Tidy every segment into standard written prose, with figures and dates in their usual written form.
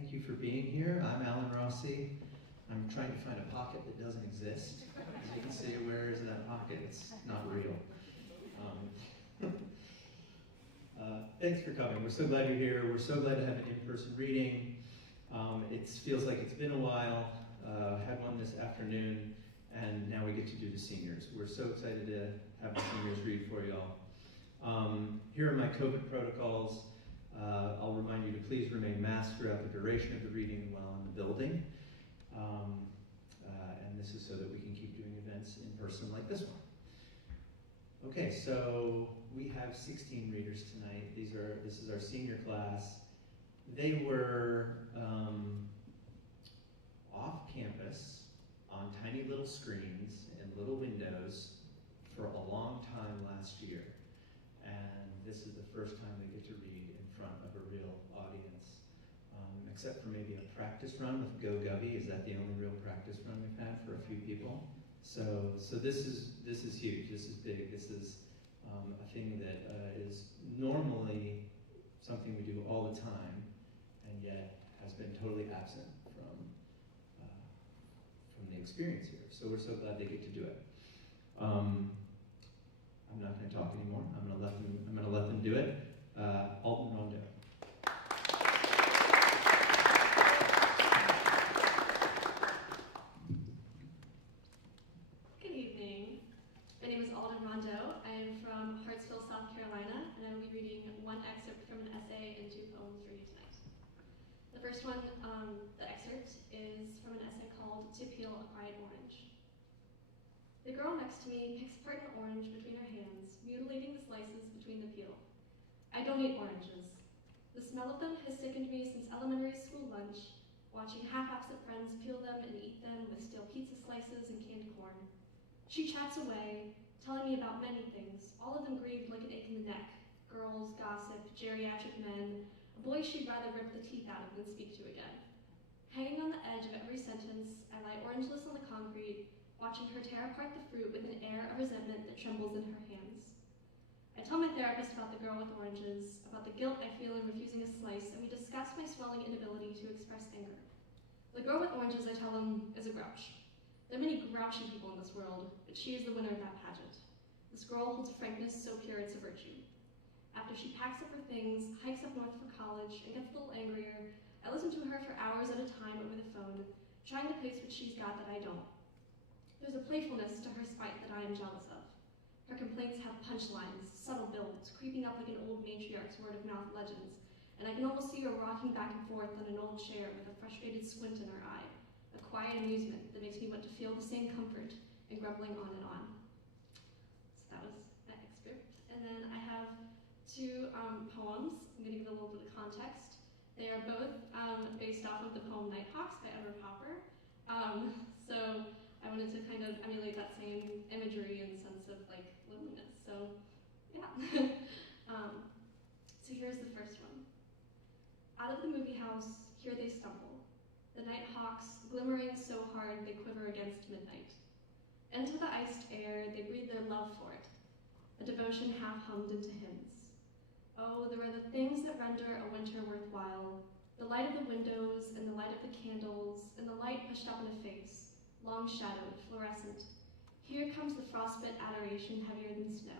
Thank you for being here. I'm Alan Rossi. I'm trying to find a pocket that doesn't exist. As you can see, where is that pocket? It's not real. Thanks for coming. We're so glad you're here. We're so glad to have an in-person reading. It feels like it's been a while. Had one this afternoon, and now we get to do the seniors. We're so excited to have the seniors read for y'all. Here are my COVID protocols. I'll remind you to please remain masked throughout the duration of the reading while in the building. And this is so that we can keep doing events in person like this one. Okay, so we have 16 readers tonight. This is our senior class. They were off campus on tiny little screens and little windows for a long time last year. And this is the first time they get to read in front of a real audience, except for maybe a practice run with Go Govy. Is that the only real practice run we've had for a few people? So this is huge. This is big. This is a thing that is normally something we do all the time, and yet has been totally absent from the experience here. So we're so glad they get to do it. I'm not going to talk anymore. I'm going to let them do it. Alden Rondo. Good evening. My name is Alden Rondo. I am from Hartsville, South Carolina, and I will be reading one excerpt from an essay and two poems for you tonight. The first one, the excerpt, is from an essay called To Peel a Quiet Orange. The girl next to me picks apart an orange between her hands, mutilating the slices between the peel. I don't eat oranges. The smell of them has sickened me since elementary school lunch, watching half-absent friends peel them and eat them with stale pizza slices and canned corn. She chats away, telling me about many things, all of them grieved like an ache in the neck. Girls, gossip, geriatric men, a boy she'd rather rip the teeth out of than speak to again. Hanging on the edge of every sentence, I lie orangeless on the concrete, watching her tear apart the fruit with an air of resentment that trembles in her hands. I tell my therapist about the girl with oranges, about the guilt I feel in refusing a slice, and we discuss my swelling inability to express anger. The girl with oranges, I tell him, is a grouch. There are many grouchy people in this world, but she is the winner of that pageant. This girl holds frankness so pure it's a virtue. After she packs up her things, hikes up north for college, and gets a little angrier, I listen to her for hours at a time over the phone, trying to place what she's got that I don't. There's a playfulness to her spite that I am jealous of. Her complaints have punchlines, subtle builds, creeping up like an old matriarch's word-of-mouth legends, and I can almost see her rocking back and forth on an old chair with a frustrated squint in her eye, a quiet amusement that makes me want to feel the same comfort and grumbling on and on. So that was that excerpt. And then I have two poems. I'm going to give a little bit of context. They are both based off of the poem Nighthawks by Edward Hopper. So I wanted to kind of emulate that same imagery and sense of like loneliness. So yeah. So here's the first one. Out of the movie house, here they stumble. The nighthawks, glimmering so hard they quiver against midnight. Into the iced air, they breathe their love for it, a devotion half hummed into hymns. Oh, there are the things that render a winter worthwhile, the light of the windows and the light of the candles and the light pushed up in a face, long shadowed, fluorescent. Here comes the frostbit adoration heavier than snow.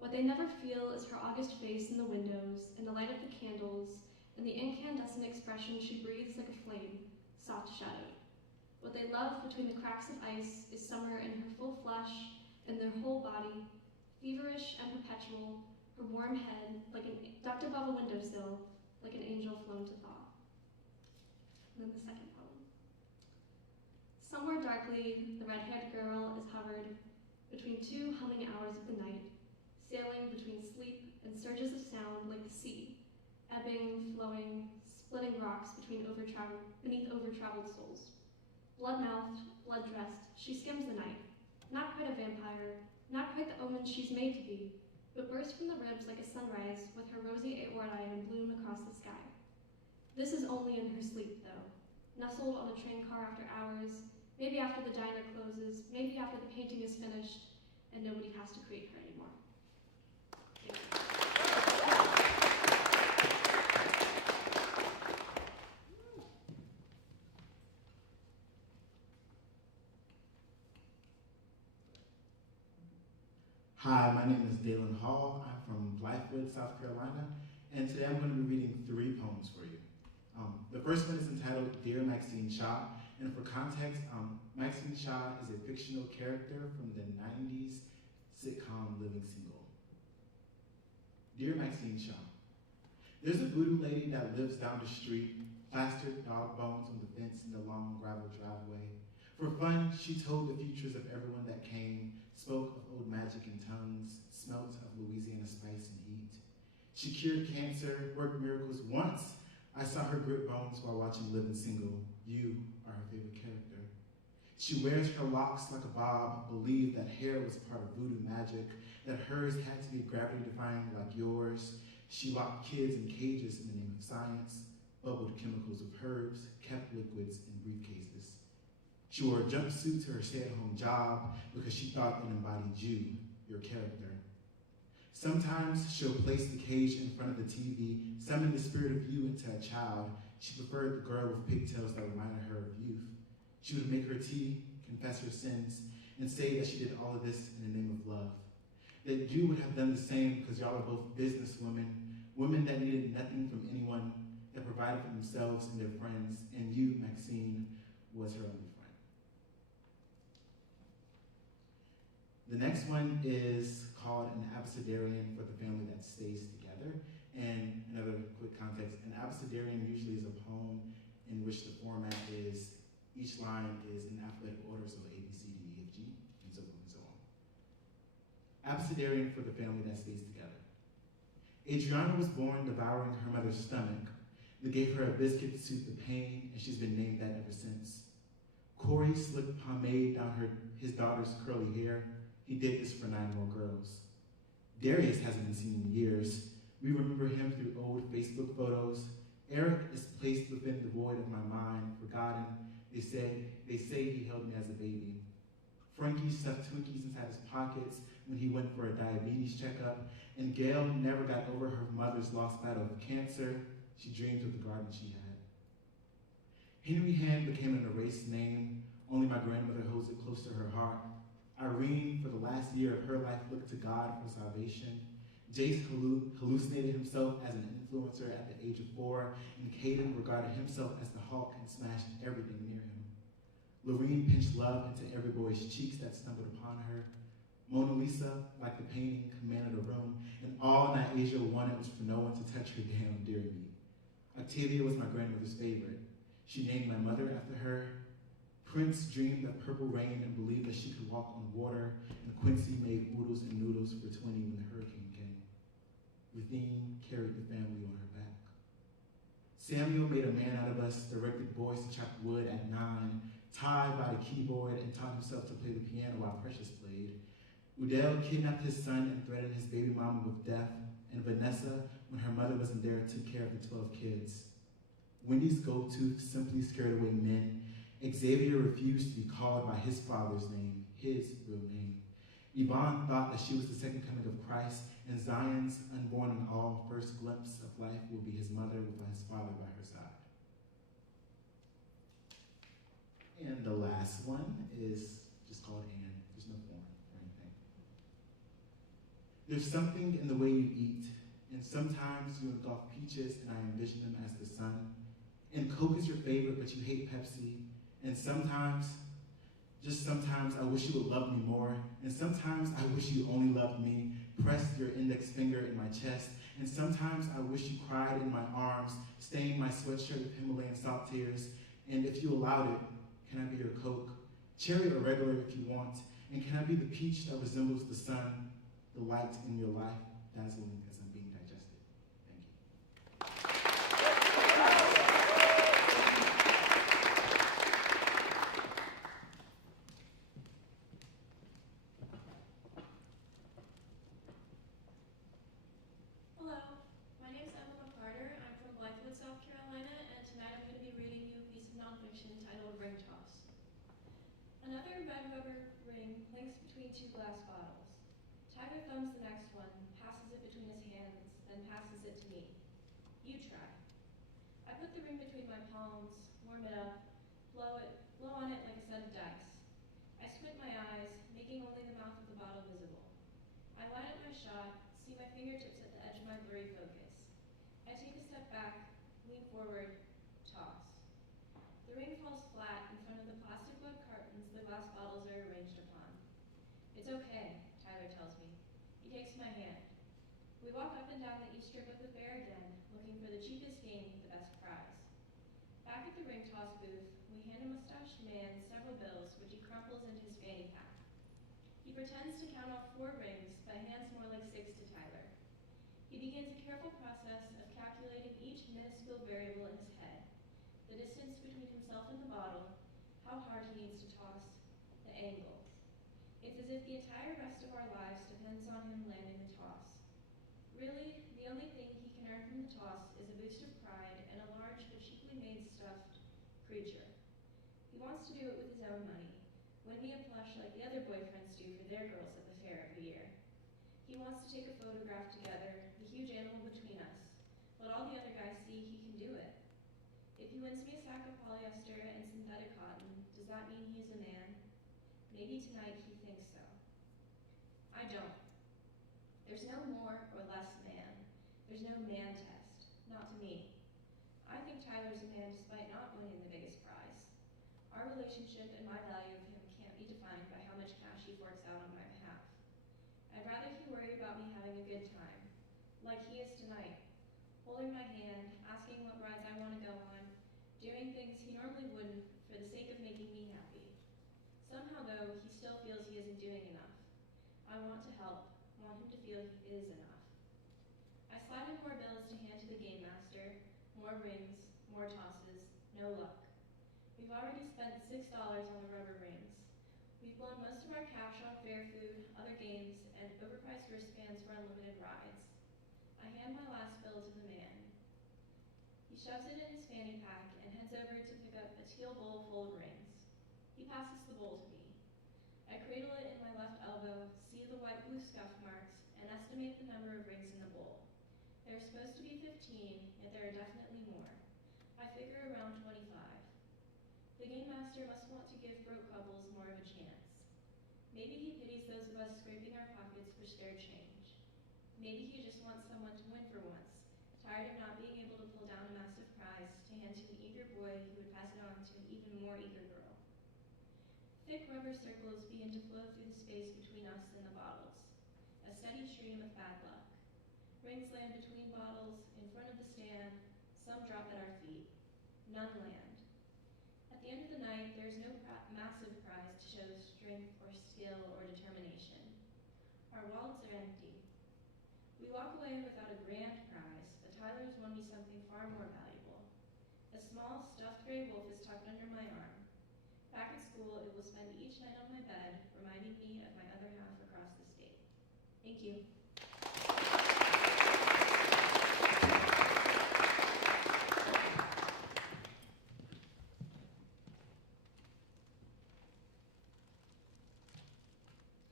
What they never feel is her August face in the windows and the light of the candles and the incandescent expression she breathes like a flame, soft shadowed. What they love between the cracks of ice is summer in her full flesh and their whole body, feverish and perpetual, her warm head like ducked above a windowsill, like an angel flown to thaw. And then the second poem. Somewhere darkly, the red-haired girl is hovered between two humming hours of the night, sailing between sleep and surges of sound like the sea, ebbing, flowing, splitting rocks beneath over-traveled souls. Blood-mouthed, blood-dressed, she skims the night, not quite a vampire, not quite the omen she's made to be, but bursts from the ribs like a sunrise with her rosy aorta in bloom across the sky. This is only in her sleep, though, nestled on a train car after hours, maybe after the diner closes, maybe after the painting is finished, and nobody has to create her anymore. Thank you. Hi, my name is Dalen Hall. I'm from Blythewood, South Carolina, and today I'm going to be reading 3 poems for you. The first one is entitled Dear Maxine Shaw, and for context, Maxine Shaw is a fictional character from the 90s sitcom Living Single. Dear Maxine Shaw, there's a voodoo lady that lives down the street, plastered dog bones on the fence in the long gravel driveway. For fun, she told the futures of everyone that came, spoke of old magic in tongues, smelt of Louisiana spice and heat. She cured cancer, worked miracles. Once, I saw her grip bones while watching Living Single. You are her favorite character. She wears her locks like a bob, believed that hair was part of voodoo magic, that hers had to be gravity-defying like yours. She locked kids in cages in the name of science, bubbled chemicals with herbs, kept liquids in briefcases. She wore a jumpsuit to her stay-at-home job because she thought it embodied you, your character. Sometimes she'll place the cage in front of the TV, summon the spirit of you into a child. She preferred the girl with pigtails that reminded her of youth. She would make her tea, confess her sins, and say that she did all of this in the name of love. That you would have done the same because y'all are both businesswomen, women that needed nothing from anyone, that provided for themselves and their friends, and you, Maxine, was her only friend. The next one is called An Abecedarian for the Family That Stays Together. And another quick context, an abecedarian usually is a poem in which the format is, each line is in alphabetical order, so A, B, C, D, E, F, G, and so forth and so on. Abecedarian for the Family That Stays Together. Adriana was born devouring her mother's stomach. They gave her a biscuit to soothe the pain, and she's been named that ever since. Corey slicked pomade down his daughter's curly hair. He did this for 9 more girls. Darius hasn't been seen in years. We remember him through old Facebook photos. Eric is placed within the void of my mind, forgotten. They say he held me as a baby. Frankie stuffed Twinkies inside his pockets when he went for a diabetes checkup, and Gail never got over her mother's lost battle of cancer. She dreamed of the garden she had. Henry Hand became an erased name. Only my grandmother holds it close to her heart. Irene, for the last year of her life, looked to God for salvation. Jace hallucinated himself as an influencer at the age of 4, and Hayden regarded himself as the Hulk and smashed everything near him. Lorene pinched love into every boy's cheeks that stumbled upon her. Mona Lisa, like the painting, commanded a room, and all Niasia wanted was for no one to touch her damn dear meat. Octavia was my grandmother's favorite. She named my mother after her. Prince dreamed of purple rain and believed that she could walk on water, and Quincy made oodles and noodles for 20 when the hurricane came. Ruthine carried the family on her back. Samuel made a man out of us, directed boys to chop wood at 9, tied by the keyboard, and taught himself to play the piano while Precious played. Udell kidnapped his son and threatened his baby mama with death, and Vanessa, when her mother wasn't there, took care of the 12 kids. Wendy's go-to simply scared away men. Xavier refused to be called by his father's name, his real name. Yvonne thought that she was the second coming of Christ, and Zion's unborn and all first glimpse of life will be his mother with his father by her side. And the last one is just called Anne. There's no form or anything. There's something in the way you eat, and sometimes you engulf peaches and I envision them as the sun. And Coke is your favorite, but you hate Pepsi. And sometimes, just sometimes, I wish you would love me more. And sometimes I wish you only loved me, pressed your index finger in my chest. And sometimes I wish you cried in my arms, stained my sweatshirt with Himalayan salt tears. And if you allowed it, can I be your Coke? Cherry or regular if you want. And can I be the peach that resembles the sun, the light in your life, dazzling as I'm being digested? Thank you. Hello, my name is Emma Carter. I'm from Blythewood, South Carolina, and tonight I'm going to be reading you a piece of nonfiction titled Ring Toss. Another red rubber ring clinks between 2 glass bottles. Tiger thumbs the next one, passes it between his hands, then passes it to me. You try. I put the ring between my palms, warm it up, blow on it like a set of dice. I squint my eyes, making only the mouth of the bottle visible. I fingertips at the edge of my blurry focus. I take a step back, lean forward, toss. The ring falls flat in front of the plastic wood cartons the glass bottles are arranged upon. It's okay, Tyler tells me. He takes my hand. We walk up and down the east strip of the fair again, looking for the cheapest game with the best prize. Back at the ring toss booth, we hand a mustached man several bills, which he crumples into his fanny pack. He pretends to count off 4 rings, but hands more like 6 to Tyler. He begins a careful process of calculating each minuscule variable in his head. The distance between himself and the bottle, how hard he needs to toss, the angle. It's as if the entire rest of our lives depends on him landing the toss. Really, the only thing he can earn from the toss is a boost of pride and a large but cheaply made stuffed creature. He wants to do it with his own money, win me a plush like the other boyfriends do for their girls at the fair every year. He wants to take a photograph together, the huge animal between us. Let all the other guys see he can do it. If he wins me a sack of polyester and synthetic cotton, does that mean he's a man? Maybe tonight he thinks so. I don't. There's no more or less man. There's no man test. Not to me. I think Tyler's a man despite not winning the biggest prize. Our relationship and my value of him can't be defined by how much cash he forks out on my behalf. I'd rather he worry about me having a good time, like he is tonight, holding my hand, asking what rides I want to go on, doing things he normally wouldn't for the sake of making me happy. Somehow, though, he still feels he isn't doing enough. I want to help, want him to feel he is enough. I slide in more bills to hand to the game master, more rings, more tosses, no luck. We've already spent $6 on the rubber rings. We've blown most of our cash on fair food, other games, and overpriced wristbands for unlimited rides. I hand my last bill to the man. He shoves it in his fanny pack and heads over to pick up a teal bowl full of rings. He passes the bowl to me. I cradle it in my left elbow, see the white-blue scuff marks, and estimate the number of rings in the bowl. There are supposed to be 15, yet there are definitely more. I figure around 25. The game master must want to give broke couples more of a chance. Maybe he pities those of us scraping our pockets for spare change. Maybe he just wants someone to win for once, tired of not being able to pull down a massive prize to hand to an eager boy who would pass it on to an even more eager girl. Thick rubber circles begin to flow through the space between us and the bottles, a steady stream of bad luck. Rings land between bottles, in front of the stand, some drop at our feet. None land. At the end of the night, there is no massive prize to show strength or skill or determination. Our wallets are empty. We walk away without a grand prize, but Tyler's won me something far more valuable. A small, stuffed gray wolf is tucked under my arm. Back at school, it will spend each night on my bed, reminding me of my other half across the state. Thank you.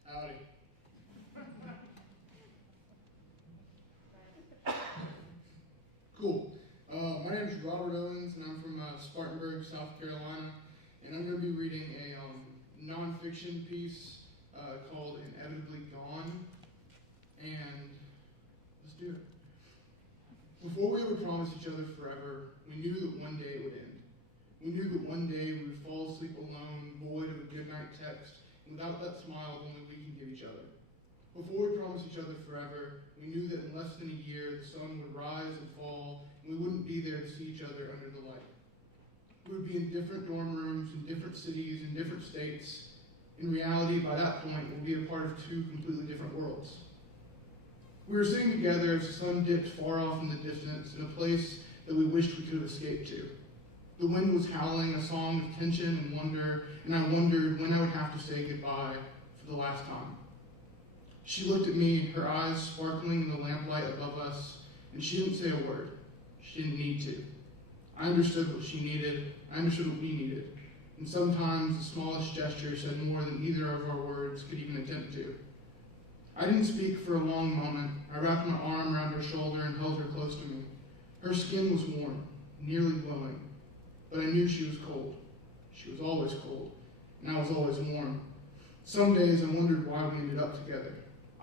Howdy. Cool. My name is Robert Owens, and I'm from Spartanburg, South Carolina, and I'm going to be reading a nonfiction piece called Inevitably Gone, and let's do it. Before we ever promised each other forever, we knew that one day it would end. We knew that one day we would fall asleep alone, void of a goodnight text, without that smile only we can give each other. Before we promised each other forever, we knew that in less than a year the sun would rise and fall, and we wouldn't be there to see each other under the light. We would be in different dorm rooms, in different cities, in different states. In reality, by that point, we'll be a part of 2 completely different worlds. We were sitting together as the sun dipped far off in the distance, in a place that we wished we could have escaped to. The wind was howling a song of tension and wonder, and I wondered when I would have to say goodbye for the last time. She looked at me, her eyes sparkling in the lamplight above us, and she didn't say a word. She didn't need to. I understood what she needed. I understood what we needed. And sometimes the smallest gesture said more than either of our words could even attempt to. I didn't speak for a long moment. I wrapped my arm around her shoulder and held her close to me. Her skin was warm, nearly glowing, but I knew she was cold. She was always cold, and I was always warm. Some days I wondered why we ended up together.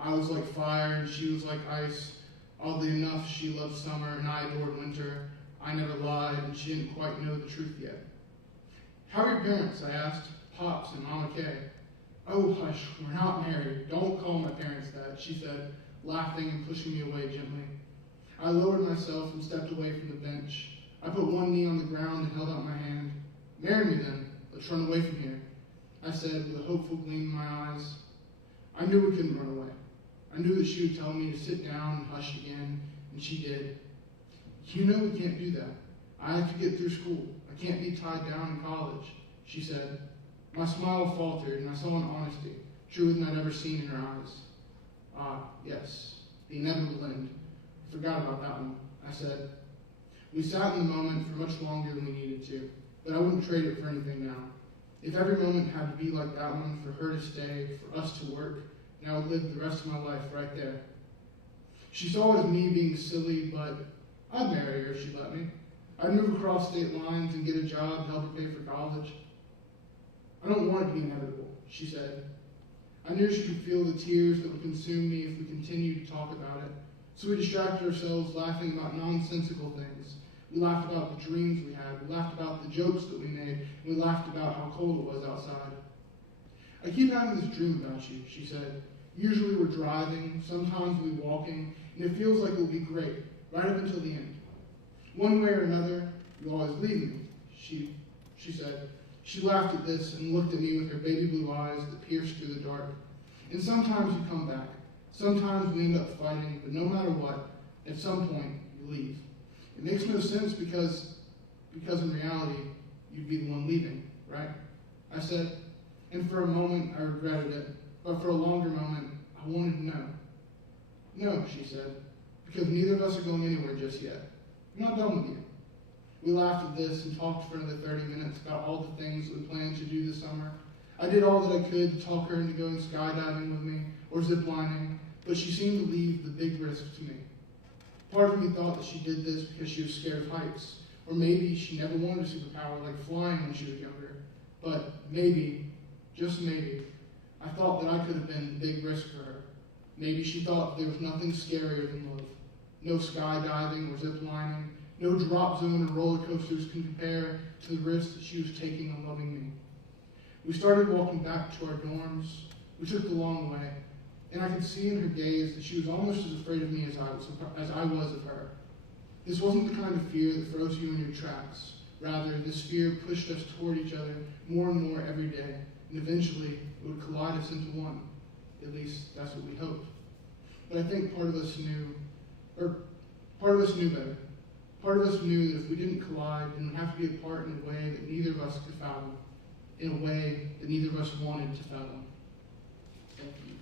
I was like fire and she was like ice. Oddly enough, she loved summer and I adored winter. I never lied and she didn't quite know the truth yet. How are your parents? I asked. Pops and Mama Kay. Oh, hush, we're not married. Don't call my parents that, she said, laughing and pushing me away gently. I lowered myself and stepped away from the bench. I put one knee on the ground and held out my hand. Marry me then. Let's run away from here, I said with a hopeful gleam in my eyes. I knew we couldn't run away. I knew that she would tell me to sit down and hush again, and she did. You know we can't do that. I have to get through school. I can't be tied down in college, she said. My smile faltered, and I saw an honesty, truer than I'd ever seen in her eyes. Ah, yes, the inevitable end. I forgot about that one, I said. We sat in the moment for much longer than we needed to, but I wouldn't trade it for anything now. If every moment had to be like that one, for her to stay, for us to work, and I would live the rest of my life right there. She saw it as me being silly, but I'd marry her if she let me. I'd move across state lines and get a job to help her pay for college. I don't want it to be inevitable, she said. I knew she could feel the tears that would consume me if we continued to talk about it, so we distracted ourselves laughing about nonsensical things. We laughed about the dreams we had, we laughed about the jokes that we made, and we laughed about how cold it was outside. I keep having this dream about you, she said. Usually we're driving, sometimes we're walking, and it feels like it will be great, right up until the end. One way or another, you always leave me, she said. She laughed at this and looked at me with her baby blue eyes that pierced through the dark. And sometimes you come back. Sometimes we end up fighting, but no matter what, at some point, you leave. It makes no sense because in reality, you'd be the one leaving, right? I said, and for a moment I regretted it, but for a longer moment, I wanted to know. No, she said, because neither of us are going anywhere just yet. I'm not done with you. We laughed at this and talked for another 30 minutes about all the things that we planned to do this summer. I did all that I could to talk her into going skydiving with me or ziplining, but she seemed to leave the big risk to me. Part of me thought that she did this because she was scared of heights, or maybe she never wanted a superpower like flying when she was younger. But maybe, just maybe, I thought that I could have been the big risk for her. Maybe she thought there was nothing scarier than love. No skydiving or ziplining, no drop zone or roller coasters can compare to the risk that she was taking on loving me. We started walking back to our dorms. We took the long way, and I could see in her gaze that she was almost as afraid of me as I was of her. This wasn't the kind of fear that froze you in your tracks. Rather, this fear pushed us toward each other more and more every day, and eventually it would collide us into one. At least, that's what we hoped. But I think part of us knew better. Part of us knew that if we didn't collide, then we'd have to be apart in a way that neither of us could fathom, in a way that neither of us wanted to fathom. Thank you.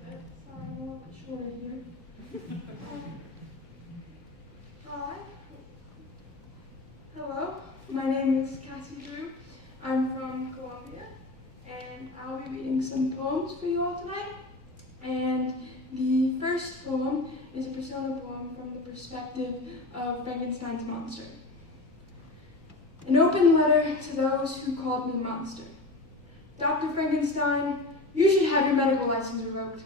Sorry, I'm a little bit shorter here. Hi. Hello, my name is Cassie Drew. I'm from Columbia, and I'll be reading some poems for you all tonight. And the first poem is a persona poem from the perspective of Frankenstein's monster. An open letter to those who called me monster. Dr. Frankenstein, you should have your medical license revoked.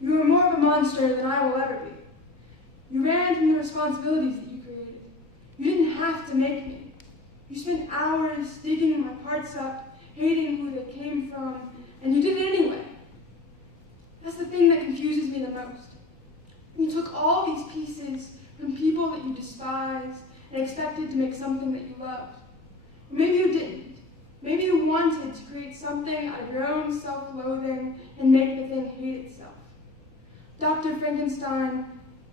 You are more of a monster than I will ever be. You ran from the responsibilities that you created. You didn't have to make me. You spent hours digging my parts up, hating who they came from, and you did it anyway. That's the thing that confuses me the most. You took all these pieces from people that you despised and expected to make something that you loved. Or maybe you didn't. Maybe you wanted to create something out of your own self-loathing and make the thing hate itself. Dr. Frankenstein,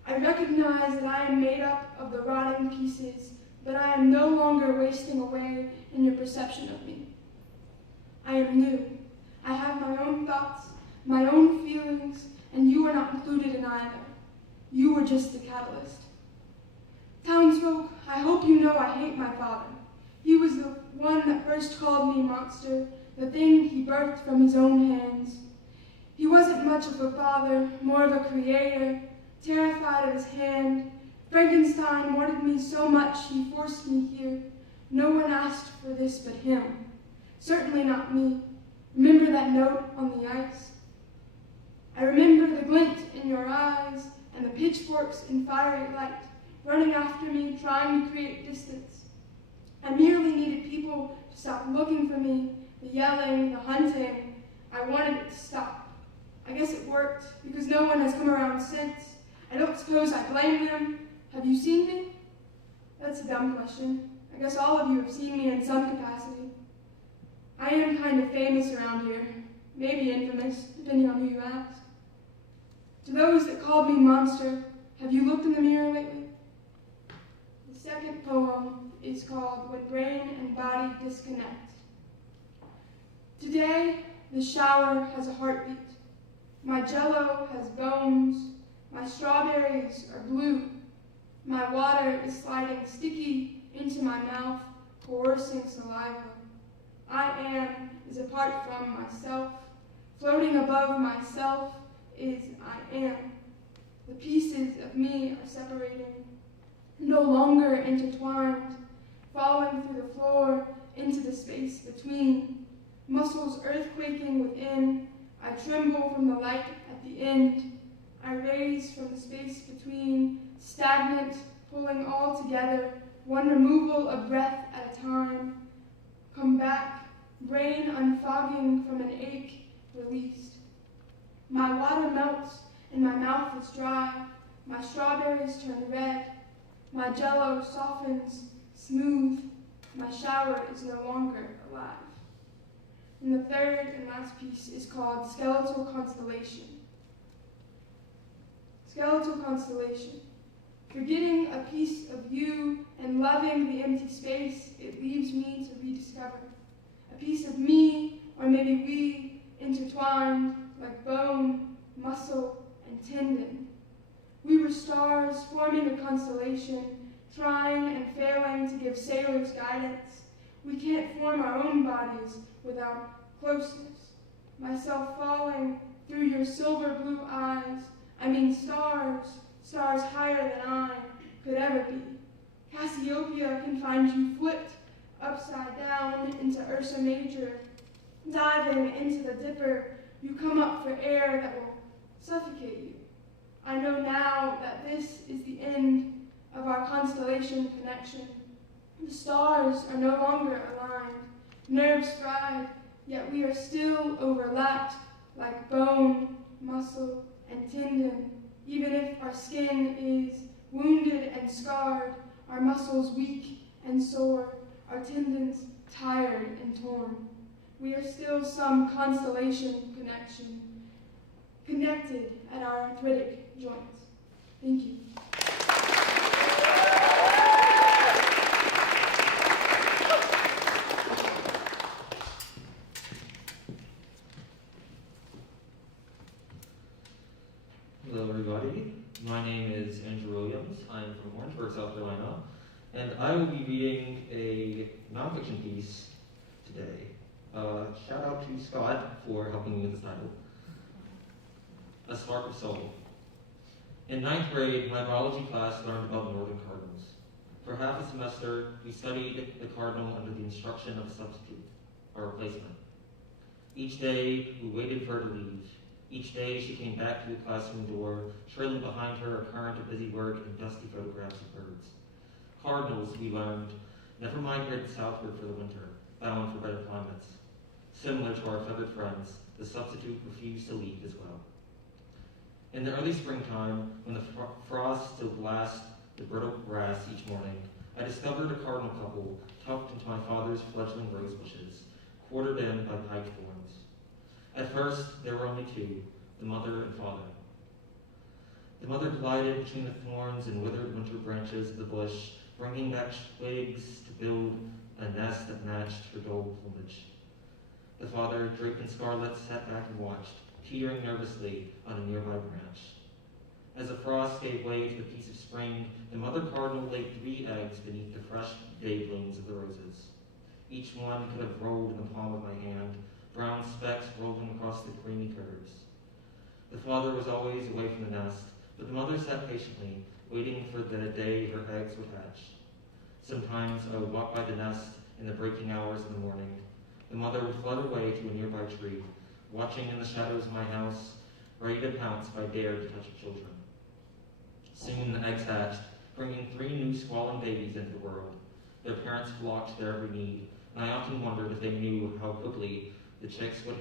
I recognize that I am made up of the rotting pieces, but I am no longer wasting away in your perception of me. I am new. I have my own thoughts, my own feelings, and you are not included in either. You are just the catalyst. Townsfolk, I hope you know I hate my father. He was the one that first called me monster, the thing he birthed from his own hands. He wasn't much of a father, more of a creator. terrified of his hand. Frankenstein wanted me so much he forced me here. No one asked for this but him. Certainly not me. Remember that note on the ice? I remember the glint in your eyes and the pitchforks in fiery light, running after me, trying to create distance. I merely needed people to stop looking for me, the yelling, the hunting. I wanted it to stop. I guess it worked, because no one has come around since. I don't suppose I blame them. Have you seen me? That's a dumb question. I guess all of you have seen me in some capacity. I am kind of famous around here, maybe infamous, depending on who you ask. To those that called me monster, have you looked in the mirror lately? The second poem is called When Brain and Body Disconnect. Today, the shower has a heartbeat. My jello has bones. My strawberries are blue. My water is sliding sticky into my mouth, coercing saliva. I am is apart from myself. Floating above myself is I am. The pieces of me are separating, no longer intertwined, falling through the floor into the space between. Muscles earthquaking within, I tremble from the light at the end. I raise from the space between, stagnant, pulling all together, one removal of breath at a time. Come back, brain unfogging from an ache, released. My water melts and my mouth is dry. My strawberries turn red. My jello softens, smooth. My shower is no longer alive. And the third and last piece is called Skeletal Constellation. Skeletal Constellation. Forgetting a piece of you and loving the empty space it leaves me to rediscover. A piece of me, or maybe we, intertwined like bone, muscle, and tendon. We were stars forming a constellation, trying and failing to give sailors guidance. We can't form our own bodies without closeness. Myself falling through your silver blue eyes. I mean stars, stars higher than I could ever be. Cassiopeia can find you flipped upside down into Ursa Major. Diving into the dipper, you come up for air that will suffocate you. I know now that this is the end of our constellation connection. The stars are no longer aligned, nerves fried, yet we are still overlapped like bone, muscle, and tendon. Even if our skin is wounded and scarred, our muscles weak and sore, our tendons tired and torn. We are still some constellation connection, connected at our arthritic joints. Thank you. Hello everybody, my name is Andrew Williams. I'm from Orangeburg, South Carolina, and I will be reading a nonfiction piece today. Shout out to Scott for helping me with this title. A Spark of Soul. In 9th grade, my biology class learned about northern cardinals. For half a semester, we studied the cardinal under the instruction of a substitute, or replacement. Each day, we waited for her to leave. Each day, she came back to the classroom door, trailing behind her a current of busy work and dusty photographs of birds. Cardinals, we learned, never migrated southward for the winter, bound for better climates. Similar to our feathered friends, the substitute refused to leave as well. In the early springtime, when the frost still blasted the brittle grass each morning, I discovered a cardinal couple tucked into my father's fledgling rose bushes, quartered in by pike thorns. At first, there were only two, the mother and father. The mother glided between the thorns and withered winter branches of the bush, bringing back twigs to build a nest that matched her dull plumage. The father, draped in scarlet, sat back and watched, teetering nervously on a nearby branch. As the frost gave way to the peace of spring, the mother cardinal laid 3 eggs beneath the fresh day blooms of the roses. Each one could have rolled in the palm of my hand, brown specks rolling across the creamy curves. The father was always away from the nest, But the mother sat patiently, waiting for the day her eggs would hatch. Sometimes I would walk by the nest in the breaking hours of the morning. The mother would flutter away to a nearby tree, watching in the shadows of my house, ready to pounce if I dared to touch the children. Soon the eggs hatched, bringing 3 new squalling babies into the world. Their parents flocked to their every need, and I often wondered if they knew how quickly the chicks would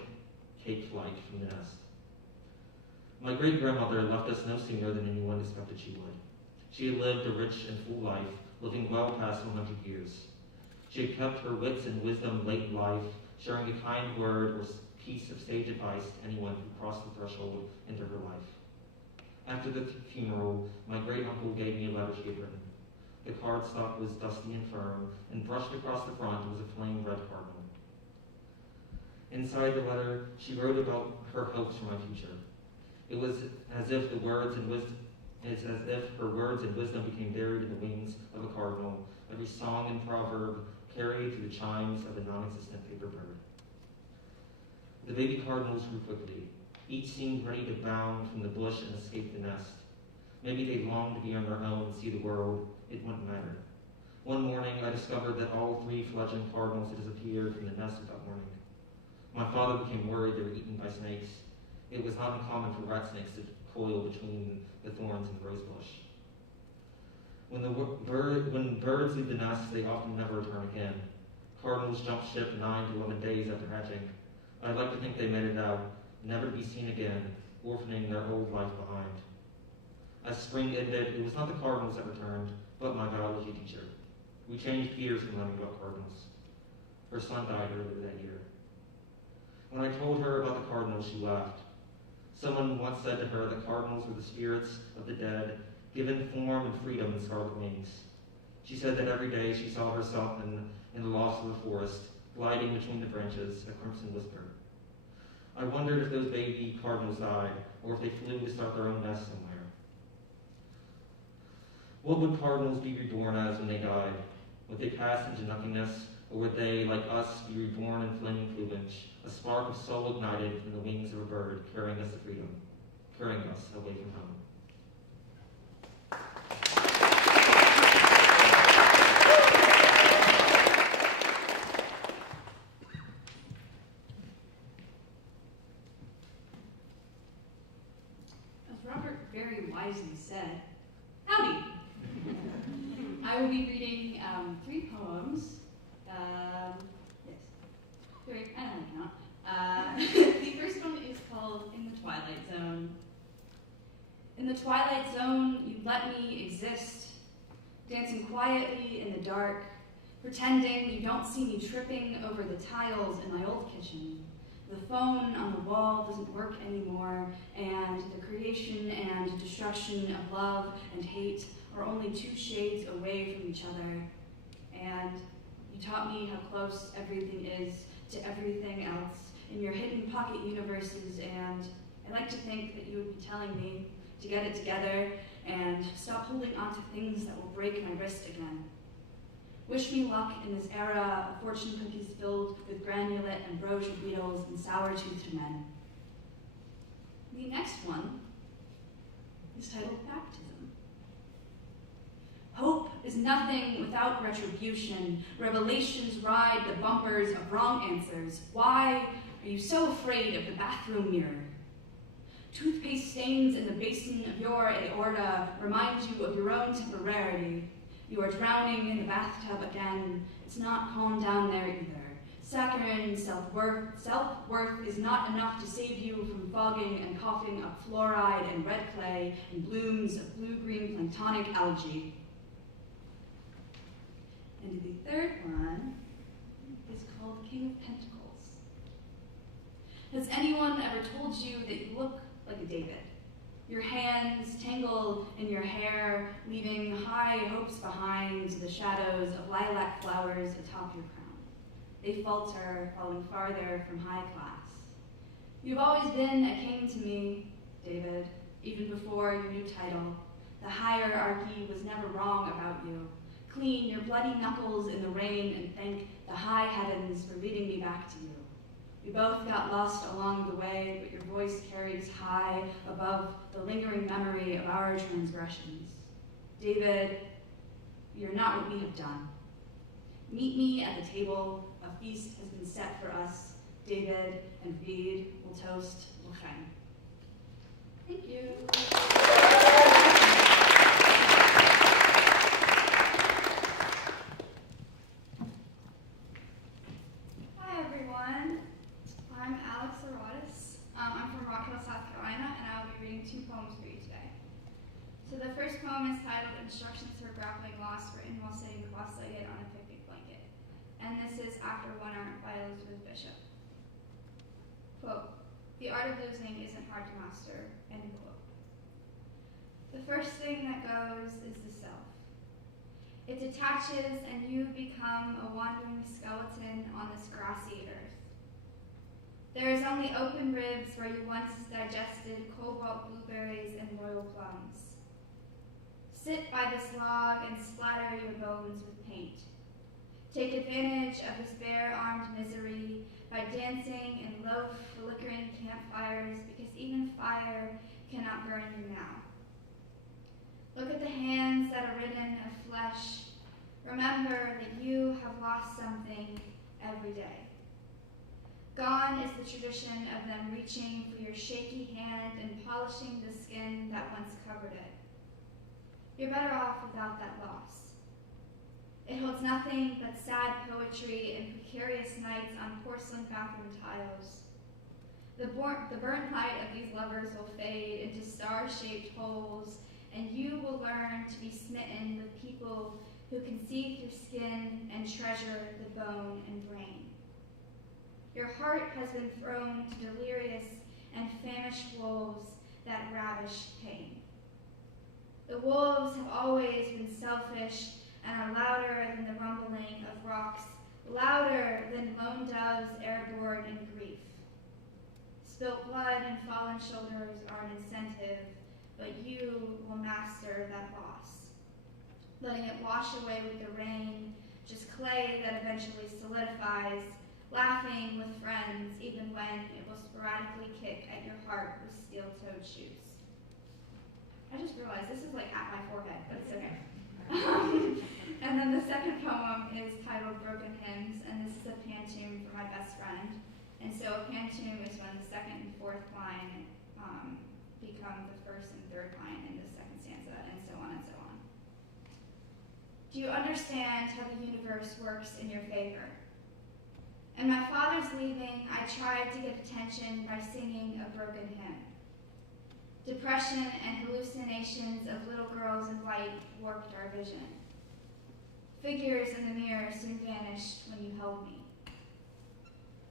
take flight from the nest. My great-grandmother left us no sooner than anyone expected she would. She had lived a rich and full life, living well past 100 years. She had kept her wits and wisdom late in life, sharing a kind word or piece of sage advice to anyone who crossed the threshold into her life. After the funeral, my great-uncle gave me a letter she had written. The cardstock was dusty and firm, and brushed across the front was a flame red cardinal. Inside the letter, she wrote about her hopes for my future. It was as if her words and wisdom became buried in the wings of a cardinal, every song and proverb carried through the chimes of a non-existent paper bird. The baby cardinals grew quickly. Each seemed ready to bound from the bush and escape the nest. Maybe they longed to be on their own and see the world. It wouldn't matter. One morning, I discovered that all 3 fledgling cardinals had disappeared from the nest without warning. My father became worried they were eaten by snakes. It was not uncommon for rat snakes to coil between the thorns in the rose bush. When birds leave the nest, they often never return again. Cardinals jump ship 9 to 11 days after hatching. I'd like to think they made it out, never to be seen again, orphaning their old life behind. As spring ended, it was not the cardinals that returned, but my biology teacher. We changed gears in learning about cardinals. Her son died earlier that year. When I told her about the cardinals, she laughed. Someone once said to her that cardinals were the spirits of the dead, given form and freedom in scarlet wings. She said that every day she saw herself in the loft of the forest, gliding between the branches, a crimson whisper. I wondered if those baby cardinals died, or if they flew to start their own nest somewhere. What would cardinals be reborn as when they died? Would they pass into nothingness, or would they, like us, be reborn in flaming plumage, a spark of soul ignited from the wings of a bird, carrying us to freedom, carrying us away from home? As Robert very wisely said, howdy! I will be reading 3 poems. Yes. 3, I don't know count. The first one is called In the Twilight Zone. In the twilight zone, you let me exist, dancing quietly in the dark, pretending you don't see me tripping over the tiles in my old kitchen. The phone on the wall doesn't work anymore, and the creation and destruction of love and hate are only 2 shades away from each other. And you taught me how close everything is to everything else in your hidden pocket universes, and I like to think that you would be telling me to get it together and stop holding on to things that will break my wrist again. Wish me luck in this era of fortune cookies filled with granulate ambrosia beetles and sour-toothed men. The next one is titled Baptism. Hope is nothing without retribution. Revelations ride the bumpers of wrong answers. Why are you so afraid of the bathroom mirror? Toothpaste stains in the basin of your aorta remind you of your own temporarity. You are drowning in the bathtub again. It's not calm down there either. Saccharine self-worth is not enough to save you from fogging and coughing up fluoride and red clay and blooms of blue-green planktonic algae. And the third one is called King of Pentacles. Has anyone ever told you that you look like a David? Your hands tangle in your hair, leaving high hopes behind the shadows of lilac flowers atop your crown. They falter, falling farther from high class. You've always been a king to me, David, even before your new title. The hierarchy was never wrong about you. Clean your bloody knuckles in the rain and thank the high heavens for leading me back to you. We both got lost along the way, but your voice carries high above the lingering memory of our transgressions. David, you're not what we have done. Meet me at the table. A feast has been set for us. David and Reid will toast L'chaim. Thank you. Hi everyone, I'm Erratas. I'm from Rock Hill, South Carolina, and I'll be reading 2 poems for you today. So the first poem is titled Instructions for Grappling Loss, written while sitting cross-legged on a picnic blanket. And this is After Winter by Elizabeth Bishop. Quote, "The art of losing isn't hard to master," end quote. The first thing that goes is the self. It detaches and you become a wandering skeleton on this grassy earth. There is only open ribs where you once digested cobalt blueberries and royal plums. Sit by this log and splatter your bones with paint. Take advantage of this bare-armed misery by dancing in low flickering campfires, because even fire cannot burn you now. Look at the hands that are ridden of flesh. Remember that you have lost something every day. Gone is the tradition of them reaching for your shaky hand and polishing the skin that once covered it. You're better off without that loss. It holds nothing but sad poetry and precarious nights on porcelain bathroom tiles. The burnt light of these lovers will fade into star-shaped holes, and you will learn to be smitten with people who can see through skin and treasure the bone and brain. Your heart has been thrown to delirious and famished wolves that ravish pain. The wolves have always been selfish and are louder than the rumbling of rocks, louder than lone doves airborne in grief. Spilt blood and fallen shoulders are an incentive, but you will master that loss, letting it wash away with the rain, just clay that eventually solidifies, laughing with friends even when it will sporadically kick at your heart with steel-toed shoes. I just realized this is like at my forehead, but it's okay. And then the second poem is titled Broken Hymns, and this is a pantoum for my best friend. And so a pantoum is when the second and fourth line become the first and third line in the second stanza, and so on and so on. Do you understand how the universe works in your favor? In my father's leaving, I tried to get attention by singing a broken hymn. Depression and hallucinations of little girls in white warped our vision. Figures in the mirror soon vanished when you held me.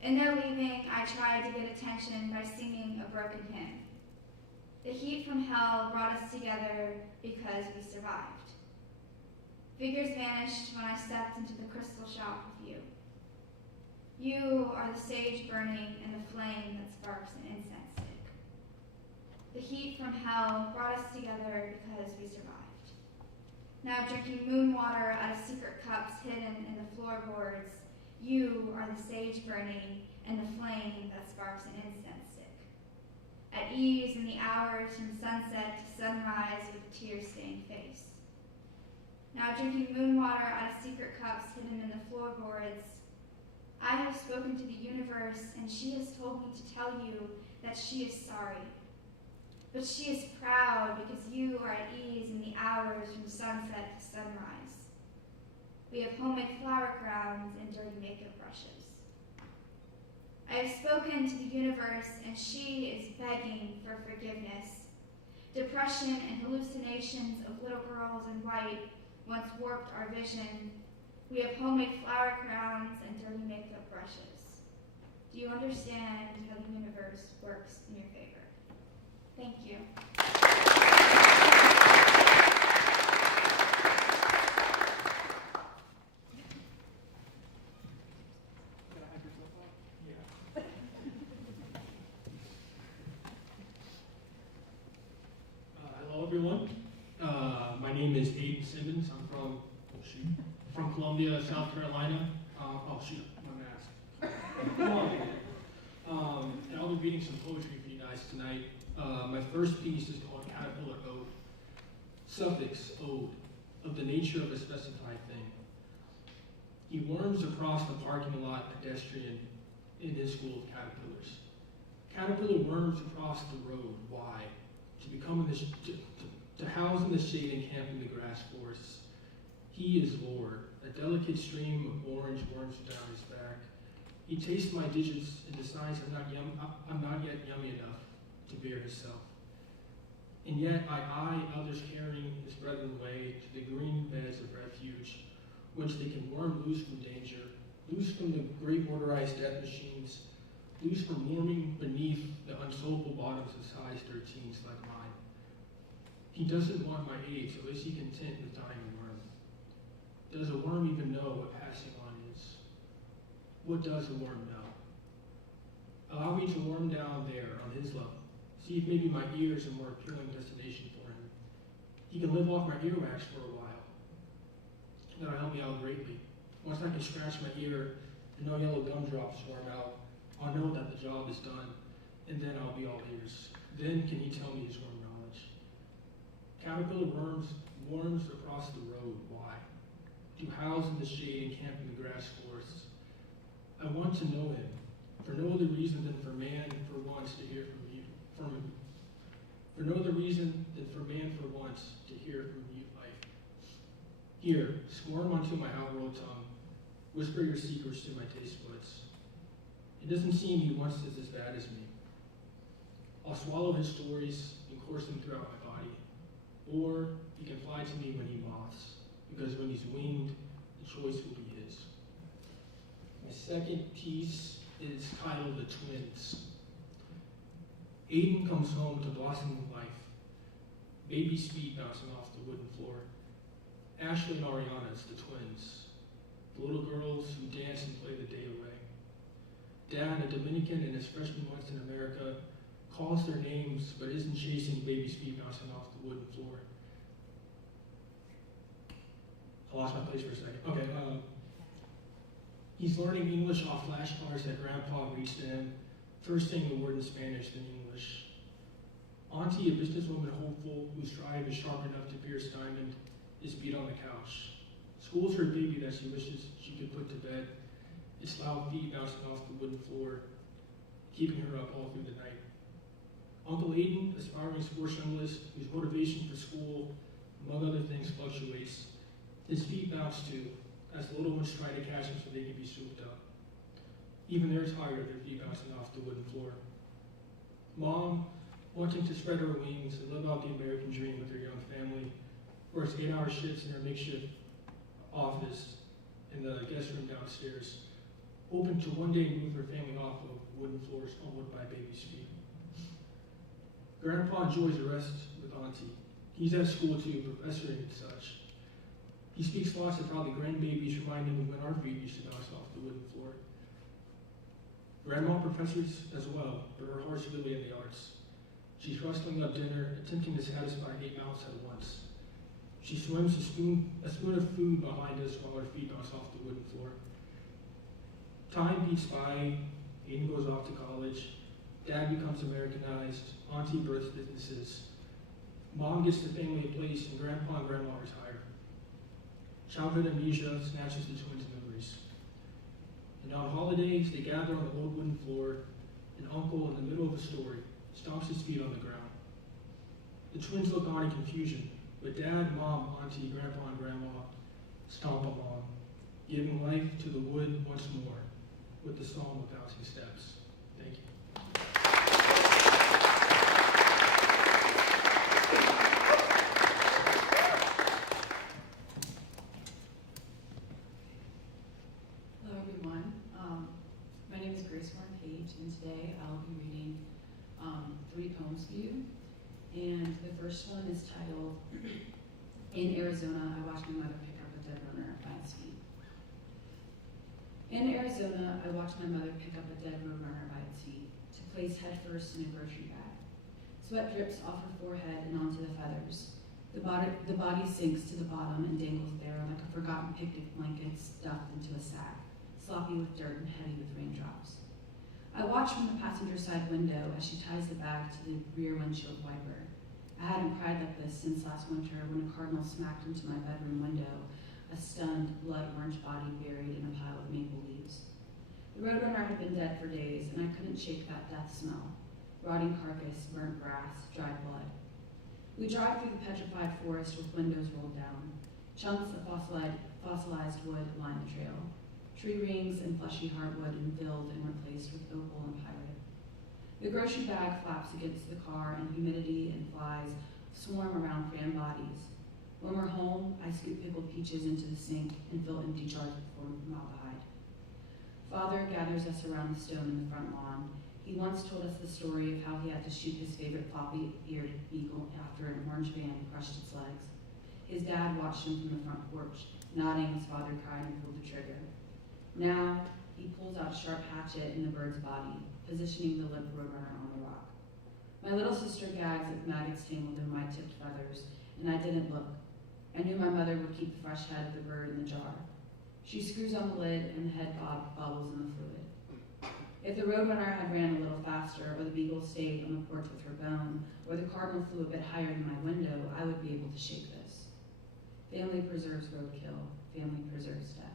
In their leaving, I tried to get attention by singing a broken hymn. The heat from hell brought us together because we survived. Figures vanished when I stepped into the crystal shop with you. You are the sage burning and the flame that sparks an incense stick. The heat from hell brought us together because we survived. Now drinking moon water out of secret cups hidden in the floorboards, you are the sage burning and the flame that sparks an incense stick. At ease in the hours from sunset to sunrise with a tear-stained face. Now drinking moon water out of secret cups hidden in the floorboards, I have spoken to the universe, and she has told me to tell you that she is sorry. But she is proud because you are at ease in the hours from sunset to sunrise. We have homemade flower crowns and dirty makeup brushes. I have spoken to the universe, and she is begging for forgiveness. Depression and hallucinations of little girls in white once warped our vision. We have homemade flower crowns and dirty makeup brushes. Do you understand how the universe works in your favor? Thank you. Hello, everyone. My name is Hayden Simmons. I'm from Columbia, South Carolina. My mask. reading some poetry for you guys tonight. My first piece is called Caterpillar Ode. Suffix, ode, of the nature of a specified thing. He worms across the parking lot pedestrian in his school of caterpillars. Caterpillar worms across the road. Why? To house in the shade and camp in the grass forests. He is Lord. A delicate stream of orange worms down his back. He tastes my digits and decides I'm not yet yummy enough to bear himself. And yet I eye others carrying his brethren away to the green beds of refuge, whence they can worm loose from danger, loose from the great motorized death machines, loose from warming beneath the unsolvable bottoms of size 13s like mine. He doesn't want my aid, so is he content with dying a worm? Does a worm even know what passing on is? What does a worm know? Allow me to worm down there on his level. See if maybe my ear is a more appealing destination for him. He can live off my earwax for a while. That'll help me out greatly. Once I can scratch my ear and no yellow gumdrops swarm out, I'll know that the job is done, and then I'll be all ears. Then can he tell me his worm knowledge? Caterpillar worms across the road. Why? To house in the shade and camp in the grass forests. I want to know him, for no other reason than for man for once to hear from you, for no other reason than for man for once to hear from you life. Here, squirm onto my outward tongue, whisper your secrets to my taste buds. It doesn't seem he wants this as bad as me. I'll swallow his stories and course them throughout my body, or he can fly to me when he moths, because when he's winged, the choice will be his. My second piece is titled The Twins. Aiden comes home to blossoming life, baby's feet bouncing off the wooden floor. Ashley and Ariana's the twins, the little girls who dance and play the day away. Dad, a Dominican in his freshman months in America, calls their names but isn't chasing baby's feet bouncing off the wooden floor. I lost my place for a second. Okay, he's learning English off flashcards that Grandpa reads to him, first saying the word in Spanish, then English. Auntie, a businesswoman hopeful whose drive is sharp enough to pierce diamond, is beat on the couch. School's her baby that she wishes she could put to bed, its loud feet bouncing off the wooden floor, keeping her up all through the night. Uncle Aiden, aspiring sports journalist whose motivation for school, among other things, fluctuates, his feet bounce too, as the little ones try to catch him so they can be swooped up. Even they're tired of their feet bouncing off the wooden floor. Mom, wanting to spread her wings and live out the American dream with her young family, works 8-hour shifts in her makeshift office in the guest room downstairs, hoping to one day move her family off of wooden floors owned by baby's feet. Grandpa enjoys the rest with Auntie. He's at school too, professoring and such. He speaks lots of how the grandbabies remind him of when our feet used to bounce off the wooden floor. Grandma professors as well, but her heart's really in the arts. She's rustling up dinner, attempting to satisfy 8 mouths at once. She swims a spoon of food behind us while our feet bounce off the wooden floor. Time beats by, Aiden goes off to college, Dad becomes Americanized, Auntie births businesses. Mom gets the family a place, and Grandpa and Grandma retire. Childhood amnesia snatches the twins' memories. And on holidays, they gather on the old wooden floor, and Uncle, in the middle of a story, stomps his feet on the ground. The twins look on in confusion, but Dad, Mom, Auntie, Grandpa, and Grandma stomp along, giving life to the wood once more with the song of bouncing steps. Thank you. Hello, everyone. My name is Grace Warren Page, and today I'll be reading 3 poems to you. And the first one is titled, In Arizona, I Watched My Mother Pick Up a Dead Runner by its feet. In Arizona, I watched my mother pick up a dead roadrunner by its feet to place headfirst in a grocery bag. Sweat drips off her forehead and onto the feathers. The body sinks to the bottom and dangles there like a forgotten picnic blanket stuffed into a sack, sloppy with dirt and heavy with raindrops. I watch from the passenger side window as she ties the bag to the rear windshield wiper. I hadn't cried like this since last winter when a cardinal smacked into my bedroom window, a stunned, blood orange body buried in a pile of maple leaves. The roadrunner had been dead for days, and I couldn't shake that death smell. Rotting carcass, burnt grass, dried blood. We drive through the petrified forest with windows rolled down. Chunks of fossilized wood line the trail. Tree rings and fleshy heartwood infilled and replaced with opal and pyrite. The grocery bag flaps against the car, and humidity and flies swarm around crammed bodies. When we're home, I scoop pickled peaches into the sink and fill empty jars with formaldehyde. Father gathers us around the stone in the front lawn. He once told us the story of how he had to shoot his favorite floppy-eared beagle after an orange van crushed its legs. His dad watched him from the front porch, nodding as father cried and pulled the trigger. Now, he pulls out a sharp hatchet in the bird's body, positioning the limp roadrunner on the rock. My little sister gags at maggots tangled in my tipped feathers, and I didn't look. I knew my mother would keep the fresh head of the bird in the jar. She screws on the lid, and the head bobbles in the fluid. If the roadrunner had ran a little faster, or the beagle stayed on the porch with her bone, or the cardinal flew a bit higher than my window, I would be able to shake this. Family preserves roadkill. Family preserves death.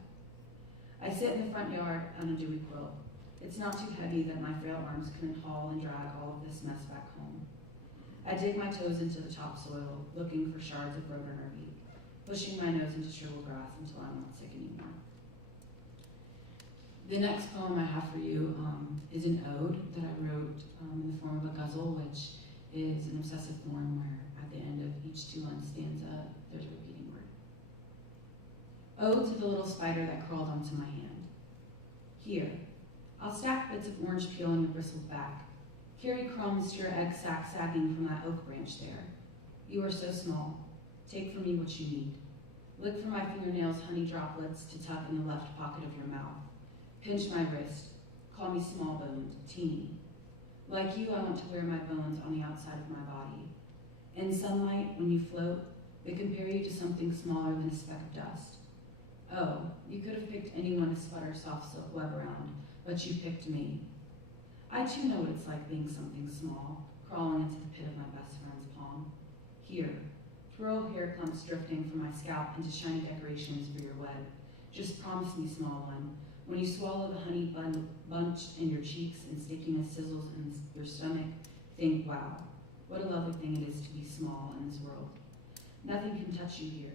I sit in the front yard on a dewy quilt. It's not too heavy that my frail arms couldn't haul and drag all of this mess back home. I dig my toes into the topsoil, looking for shards of roadrunner meat, pushing my nose into shriveled grass until I'm not sick anymore. The next poem I have for you is an ode that I wrote in the form of a ghazal, which is an obsessive form where at the end of each two-line stanza, there's a repeating word. Ode to the little spider that crawled onto my hand. Here, I'll stack bits of orange peel on your bristled back. Carry crumbs to your egg sack sagging from that oak branch there. You are so small. Take from me what you need. Lick from my fingernails honey droplets to tuck in the left pocket of your mouth. Pinch my wrist. Call me small-boned, teeny. Like you, I want to wear my bones on the outside of my body. In sunlight, when you float, they compare you to something smaller than a speck of dust. Oh, you could have picked anyone to sputter soft silk web around, but you picked me. I too know what it's like being something small, crawling into the pit of my best friend's palm. Here, twirl hair clumps drifting from my scalp into shiny decorations for your web. Just promise me, small one, when you swallow the honey bunch in your cheeks and stickiness sizzles in your stomach, think, wow, what a lovely thing it is to be small in this world. Nothing can touch you here.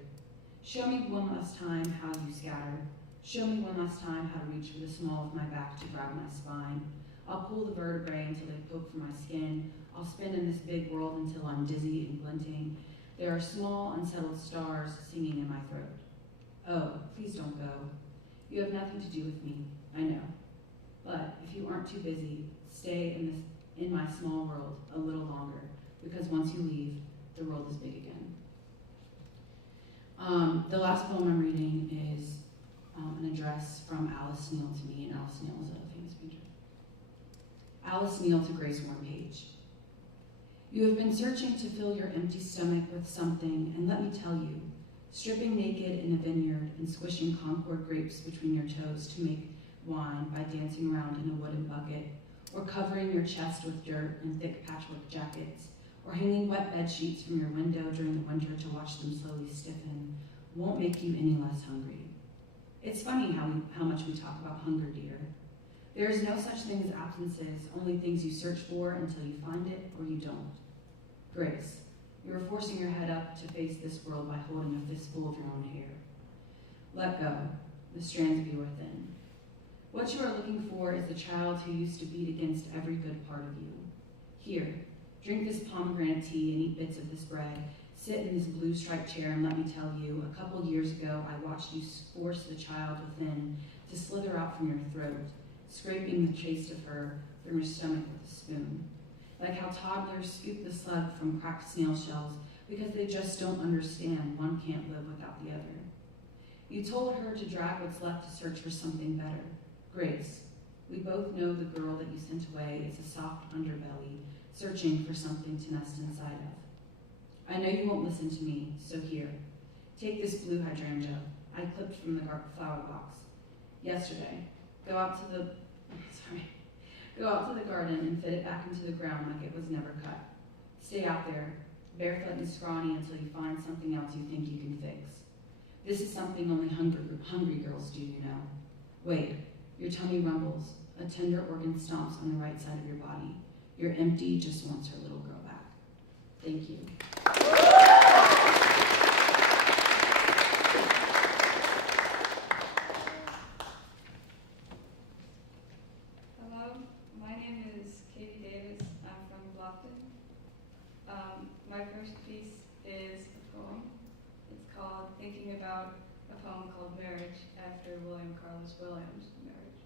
Show me one last time how you scatter. Show me one last time how to reach for the small of my back to grab my spine. I'll pull the vertebrae until they poke through my skin. I'll spin in this big world until I'm dizzy and glinting. There are small, unsettled stars singing in my throat. Oh, please don't go. You have nothing to do with me, I know. But if you aren't too busy, stay in my small world a little longer, because once you leave, the world is big again. The last poem I'm reading is an address from Alice Neal to me, and Alice Neal is a famous painter. Alice Neal to Grace Warren Page. You have been searching to fill your empty stomach with something, and let me tell you, stripping naked in a vineyard and squishing Concord grapes between your toes to make wine by dancing around in a wooden bucket, or covering your chest with dirt and thick patchwork jackets, or hanging wet bed sheets from your window during the winter to watch them slowly stiffen, won't make you any less hungry. It's funny how much we talk about hunger, dear. There is no such thing as absences, only things you search for until you find it or you don't. Grace, you are forcing your head up to face this world by holding a fistful of your own hair. Let go, the strands of you are thin. What you are looking for is the child who used to beat against every good part of you. Here, drink this pomegranate tea and eat bits of this bread. Sit in this blue striped chair and let me tell you, a couple years ago I watched you force the child within to slither out from your throat, scraping the taste of her from your stomach with a spoon. Like how toddlers scoop the slug from cracked snail shells because they just don't understand one can't live without the other. You told her to drag what's left to search for something better. Grace, we both know the girl that you sent away is a soft underbelly, searching for something to nest inside of. I know you won't listen to me, so here, take this blue hydrangea I clipped from the flower box. Yesterday, go out Go out to the garden and fit it back into the ground like it was never cut. Stay out there, barefoot and scrawny until you find something else you think you can fix. This is something only hungry girls do, you know. Wait, your tummy rumbles. A tender organ stomps on the right side of your body. Your empty just wants her little girl back. Thank you. Hello, my name is Katie Davis. I'm from Bluffton. My first piece is a poem. It's called Thinking About a Poem Called Marriage after William Carlos Williams' marriage.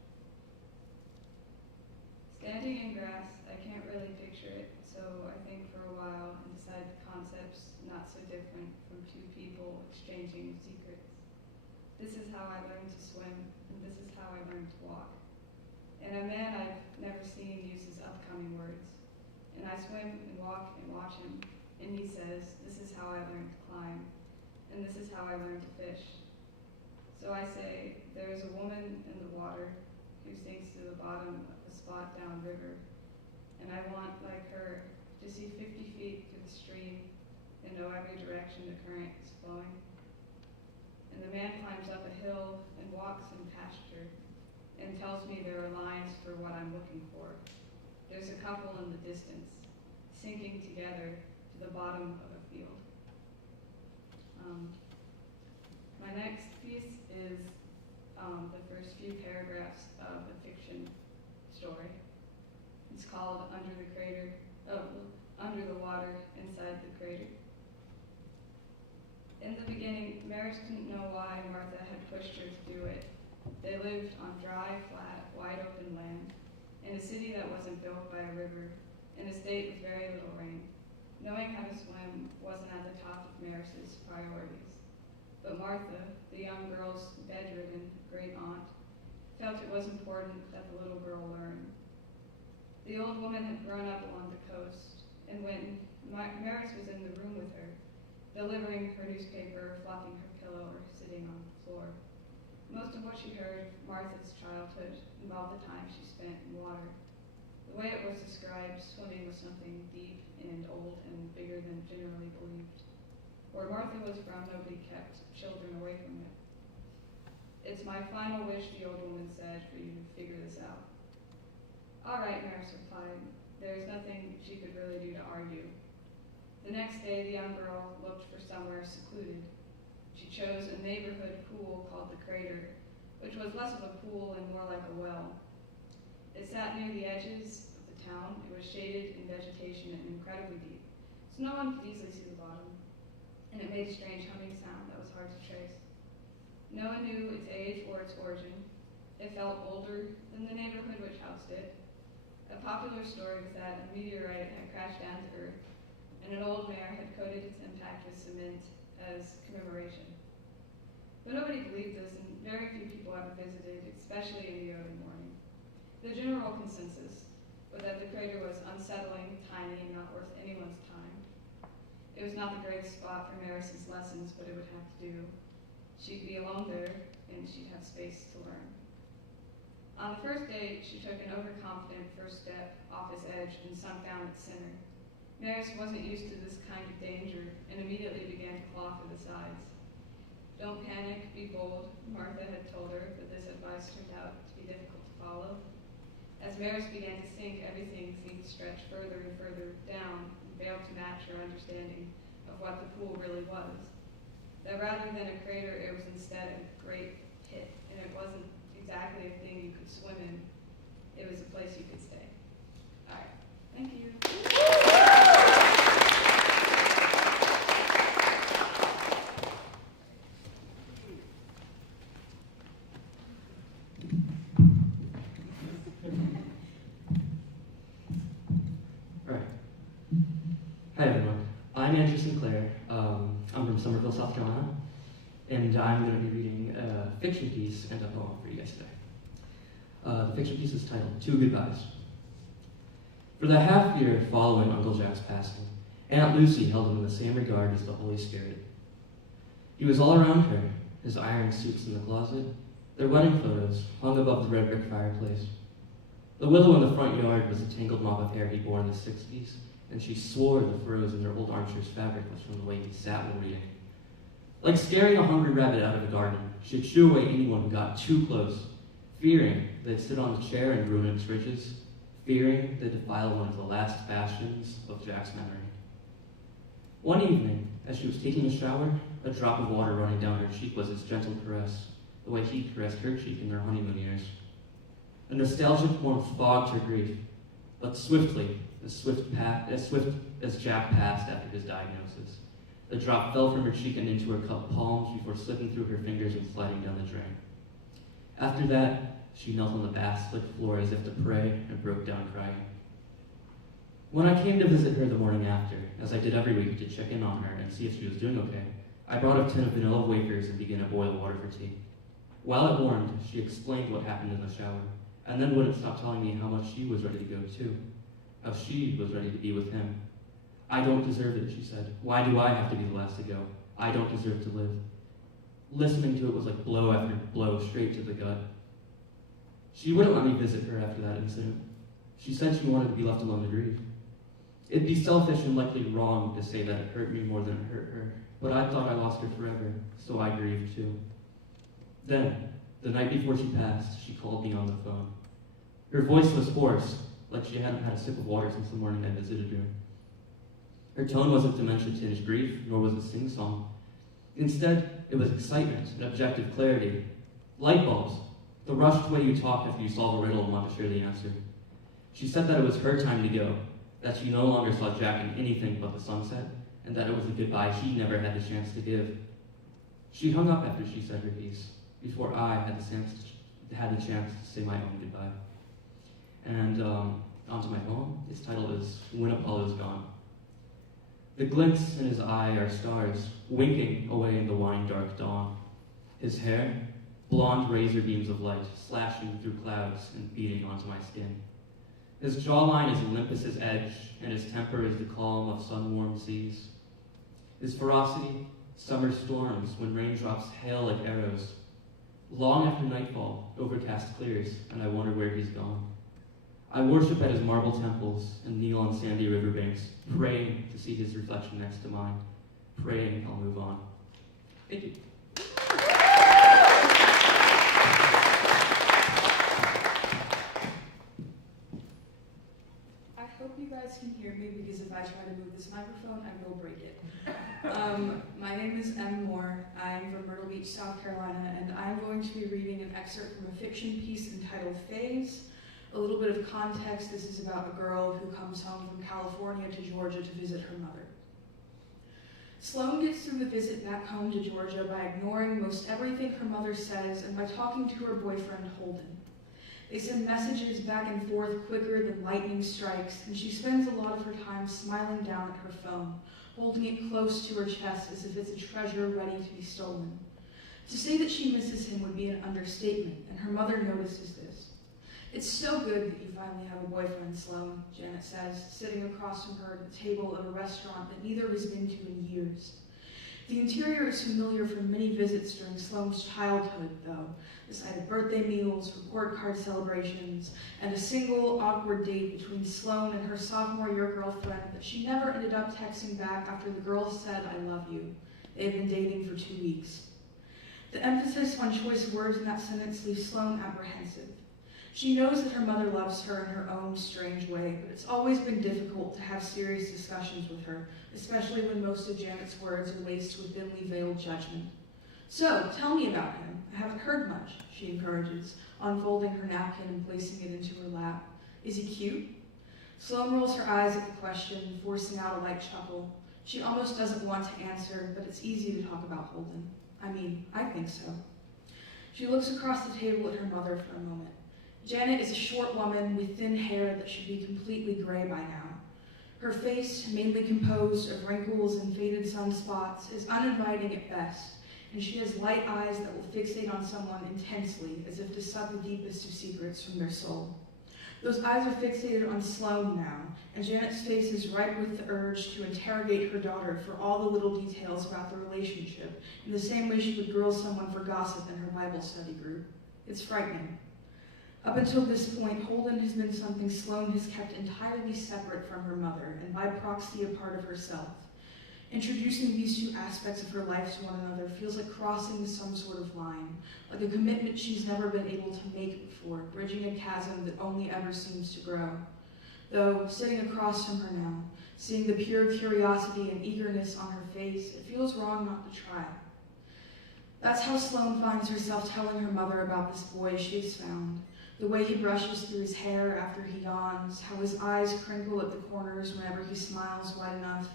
Standing in grass, I can't really picture it, so I think for a while and decide the concept's not so different from two people exchanging secrets. This is how I learned to swim, and this is how I learned to walk. And a man I've never seen uses upcoming words. And I swim and walk and watch him, and he says, this is how I learned to climb, and this is how I learned to fish. So I say, there is a woman in the water who sinks to the bottom of a spot down river, and I want, like her, to see 50 feet through the stream and know every direction the current is flowing. And the man climbs up a hill and walks in pasture and tells me there are lines for what I'm looking for. There's a couple in the distance, sinking together to the bottom of a field. My next piece is the first few paragraphs of a fiction story. It's called Under the Water, Inside the Crater. In the beginning, Maris didn't know why Martha had pushed her to do it. They lived on dry, flat, wide open land, in a city that wasn't built by a river, in a state with very little rain. Knowing how to swim wasn't at the top of Maris's priorities. But Martha, the young girl's bedridden great-aunt, felt it was important that the little girl learn. The old woman had grown up along the coast, and when Maris was in the room with her, delivering her newspaper, flopping her pillow, or sitting on the floor, most of what she heard of Martha's childhood involved the time she spent in water. The way it was described, swimming was something deep and old and bigger than generally believed. Where Martha was from, nobody kept children away from it. It's my final wish, the old woman said, for you to figure this out. All right, Maris replied. There's nothing she could really do to argue. The next day, the young girl looked for somewhere secluded. She chose a neighborhood pool called the Crater, which was less of a pool and more like a well. It sat near the edges of the town. It was shaded in vegetation and incredibly deep, so no one could easily see the bottom. And it made a strange humming sound that was hard to trace. No one knew its age or its origin. It felt older than the neighborhood which housed it. A popular story was that a meteorite had crashed down to Earth, and an old mare had coated its impact with cement as commemoration. But nobody believed this, and very few people ever visited, especially in the early morning. The general consensus was that the crater was unsettling, tiny, and not worth anyone's time. It was not the greatest spot for Maris's lessons, but it would have to do. She'd be alone there, and she'd have space to learn. On the first day, she took an overconfident first step off his edge and sunk down at the center. Maris wasn't used to this kind of danger and immediately began to claw for the sides. Don't panic, be bold, Martha had told her, but this advice turned out to be difficult to follow. As Maris began to sink, everything seemed to stretch further and further down and failed to match her understanding of what the pool really was. That rather than a crater, it was instead a great pit, and it wasn't exactly a thing you could swim in. It was a place you could stay. All right, thank you. Hi everyone, I'm Sinclair. I'm from Somerville, South Carolina, and I'm going to be reading a fiction piece and a poem for you guys today. The fiction piece is titled Two Goodbyes. For the half year following Uncle Jack's passing, Aunt Lucy held him in the same regard as the Holy Spirit. He was all around her, his iron suits in the closet, their wedding photos hung above the red brick fireplace. The willow in the front yard was a tangled mop of hair he'd worn in the 60s, and she swore the furrows in their old armchair's fabric was from the way he sat while reading. Like scaring a hungry rabbit out of a garden, she'd shoo away anyone who got too close, fearing they'd sit on the chair and ruin its riches, fearing they'd defile one of the last bastions of Jack's memory. One evening, as she was taking a shower, a drop of water running down her cheek was his gentle caress, the way he caressed her cheek in their honeymoon years. A nostalgic warmth fogged her grief, but swiftly, as swift as Jack passed after his diagnosis, the drop fell from her cheek and into her cupped palms before slipping through her fingers and sliding down the drain. After that, she knelt on the bath-slick floor as if to pray and broke down crying. When I came to visit her the morning after, as I did every week to check in on her and see if she was doing okay, I brought a tin of vanilla wafers and began to boil water for tea. While it warmed, she explained what happened in the shower, and then wouldn't stop telling me how much she was ready to go too, how she was ready to be with him. I don't deserve it, she said. Why do I have to be the last to go? I don't deserve to live. Listening to it was like blow after blow straight to the gut. She wouldn't let me visit her after that incident. She said she wanted to be left alone to grieve. It'd be selfish and likely wrong to say that it hurt me more than it hurt her, but I thought I lost her forever, so I grieved too. Then, the night before she passed, she called me on the phone. Her voice was hoarse, like she hadn't had a sip of water since the morning I visited her. Her tone wasn't dementia-tinged grief, nor was it sing-song. Instead, it was excitement and objective clarity. Light bulbs, the rushed way you talk after you solve a riddle and want to share the answer. She said that it was her time to go, that she no longer saw Jack in anything but the sunset, and that it was a goodbye he never had the chance to give. She hung up after she said her piece, before I had the chance to say my own goodbye. And onto my poem. Its title is When Apollo's Gone. The glints in his eye are stars, winking away in the wine-dark dawn. His hair, blonde razor beams of light, slashing through clouds and beating onto my skin. His jawline is limp as his edge, and his temper is the calm of sun-warmed seas. His ferocity, summer storms when raindrops hail like arrows. Long after nightfall, overcast clears, and I wonder where he's gone. I worship at his marble temples and kneel on sandy riverbanks, praying to see his reflection next to mine, praying I'll move on. Thank you. I hope you guys can hear me because if I try to move this microphone, I will break it. My name is Em Moore. I'm from Myrtle Beach, South Carolina, and I'm going to be reading an excerpt from a fiction piece entitled Phase. A little bit of context, this is about a girl who comes home from California to Georgia to visit her mother. Sloane gets through the visit back home to Georgia by ignoring most everything her mother says and by talking to her boyfriend, Holden. They send messages back and forth quicker than lightning strikes, and she spends a lot of her time smiling down at her phone, holding it close to her chest as if it's a treasure ready to be stolen. To say that she misses him would be an understatement, and her mother notices this. "It's so good that you finally have a boyfriend, Sloane," Janet says, sitting across from her at the table of a restaurant that neither has been to in years. The interior is familiar from many visits during Sloane's childhood, though, the sight of birthday meals, report card celebrations, and a single awkward date between Sloane and her sophomore year girlfriend that she never ended up texting back after the girl said, "I love you." They had been dating for 2 weeks. The emphasis on choice words in that sentence leaves Sloane apprehensive. She knows that her mother loves her in her own strange way, but it's always been difficult to have serious discussions with her, especially when most of Janet's words are laced with thinly veiled judgment. "So, tell me about him. I haven't heard much," she encourages, unfolding her napkin and placing it into her lap. "Is he cute?" Sloane rolls her eyes at the question, forcing out a light chuckle. She almost doesn't want to answer, but it's easy to talk about Holden. I think so. She looks across the table at her mother for a moment. Janet is a short woman with thin hair that should be completely gray by now. Her face, mainly composed of wrinkles and faded sunspots, is uninviting at best, and she has light eyes that will fixate on someone intensely, as if to suck the deepest of secrets from their soul. Those eyes are fixated on Sloane now, and Janet's face is ripe with the urge to interrogate her daughter for all the little details about the relationship, in the same way she would grill someone for gossip in her Bible study group. It's frightening. Up until this point, Holden has been something Sloane has kept entirely separate from her mother, and by proxy a part of herself. Introducing these two aspects of her life to one another feels like crossing some sort of line, like a commitment she's never been able to make before, bridging a chasm that only ever seems to grow. Though, sitting across from her now, seeing the pure curiosity and eagerness on her face, it feels wrong not to try. That's how Sloane finds herself telling her mother about this boy she has found. The way he brushes through his hair after he yawns, how his eyes crinkle at the corners whenever he smiles wide enough,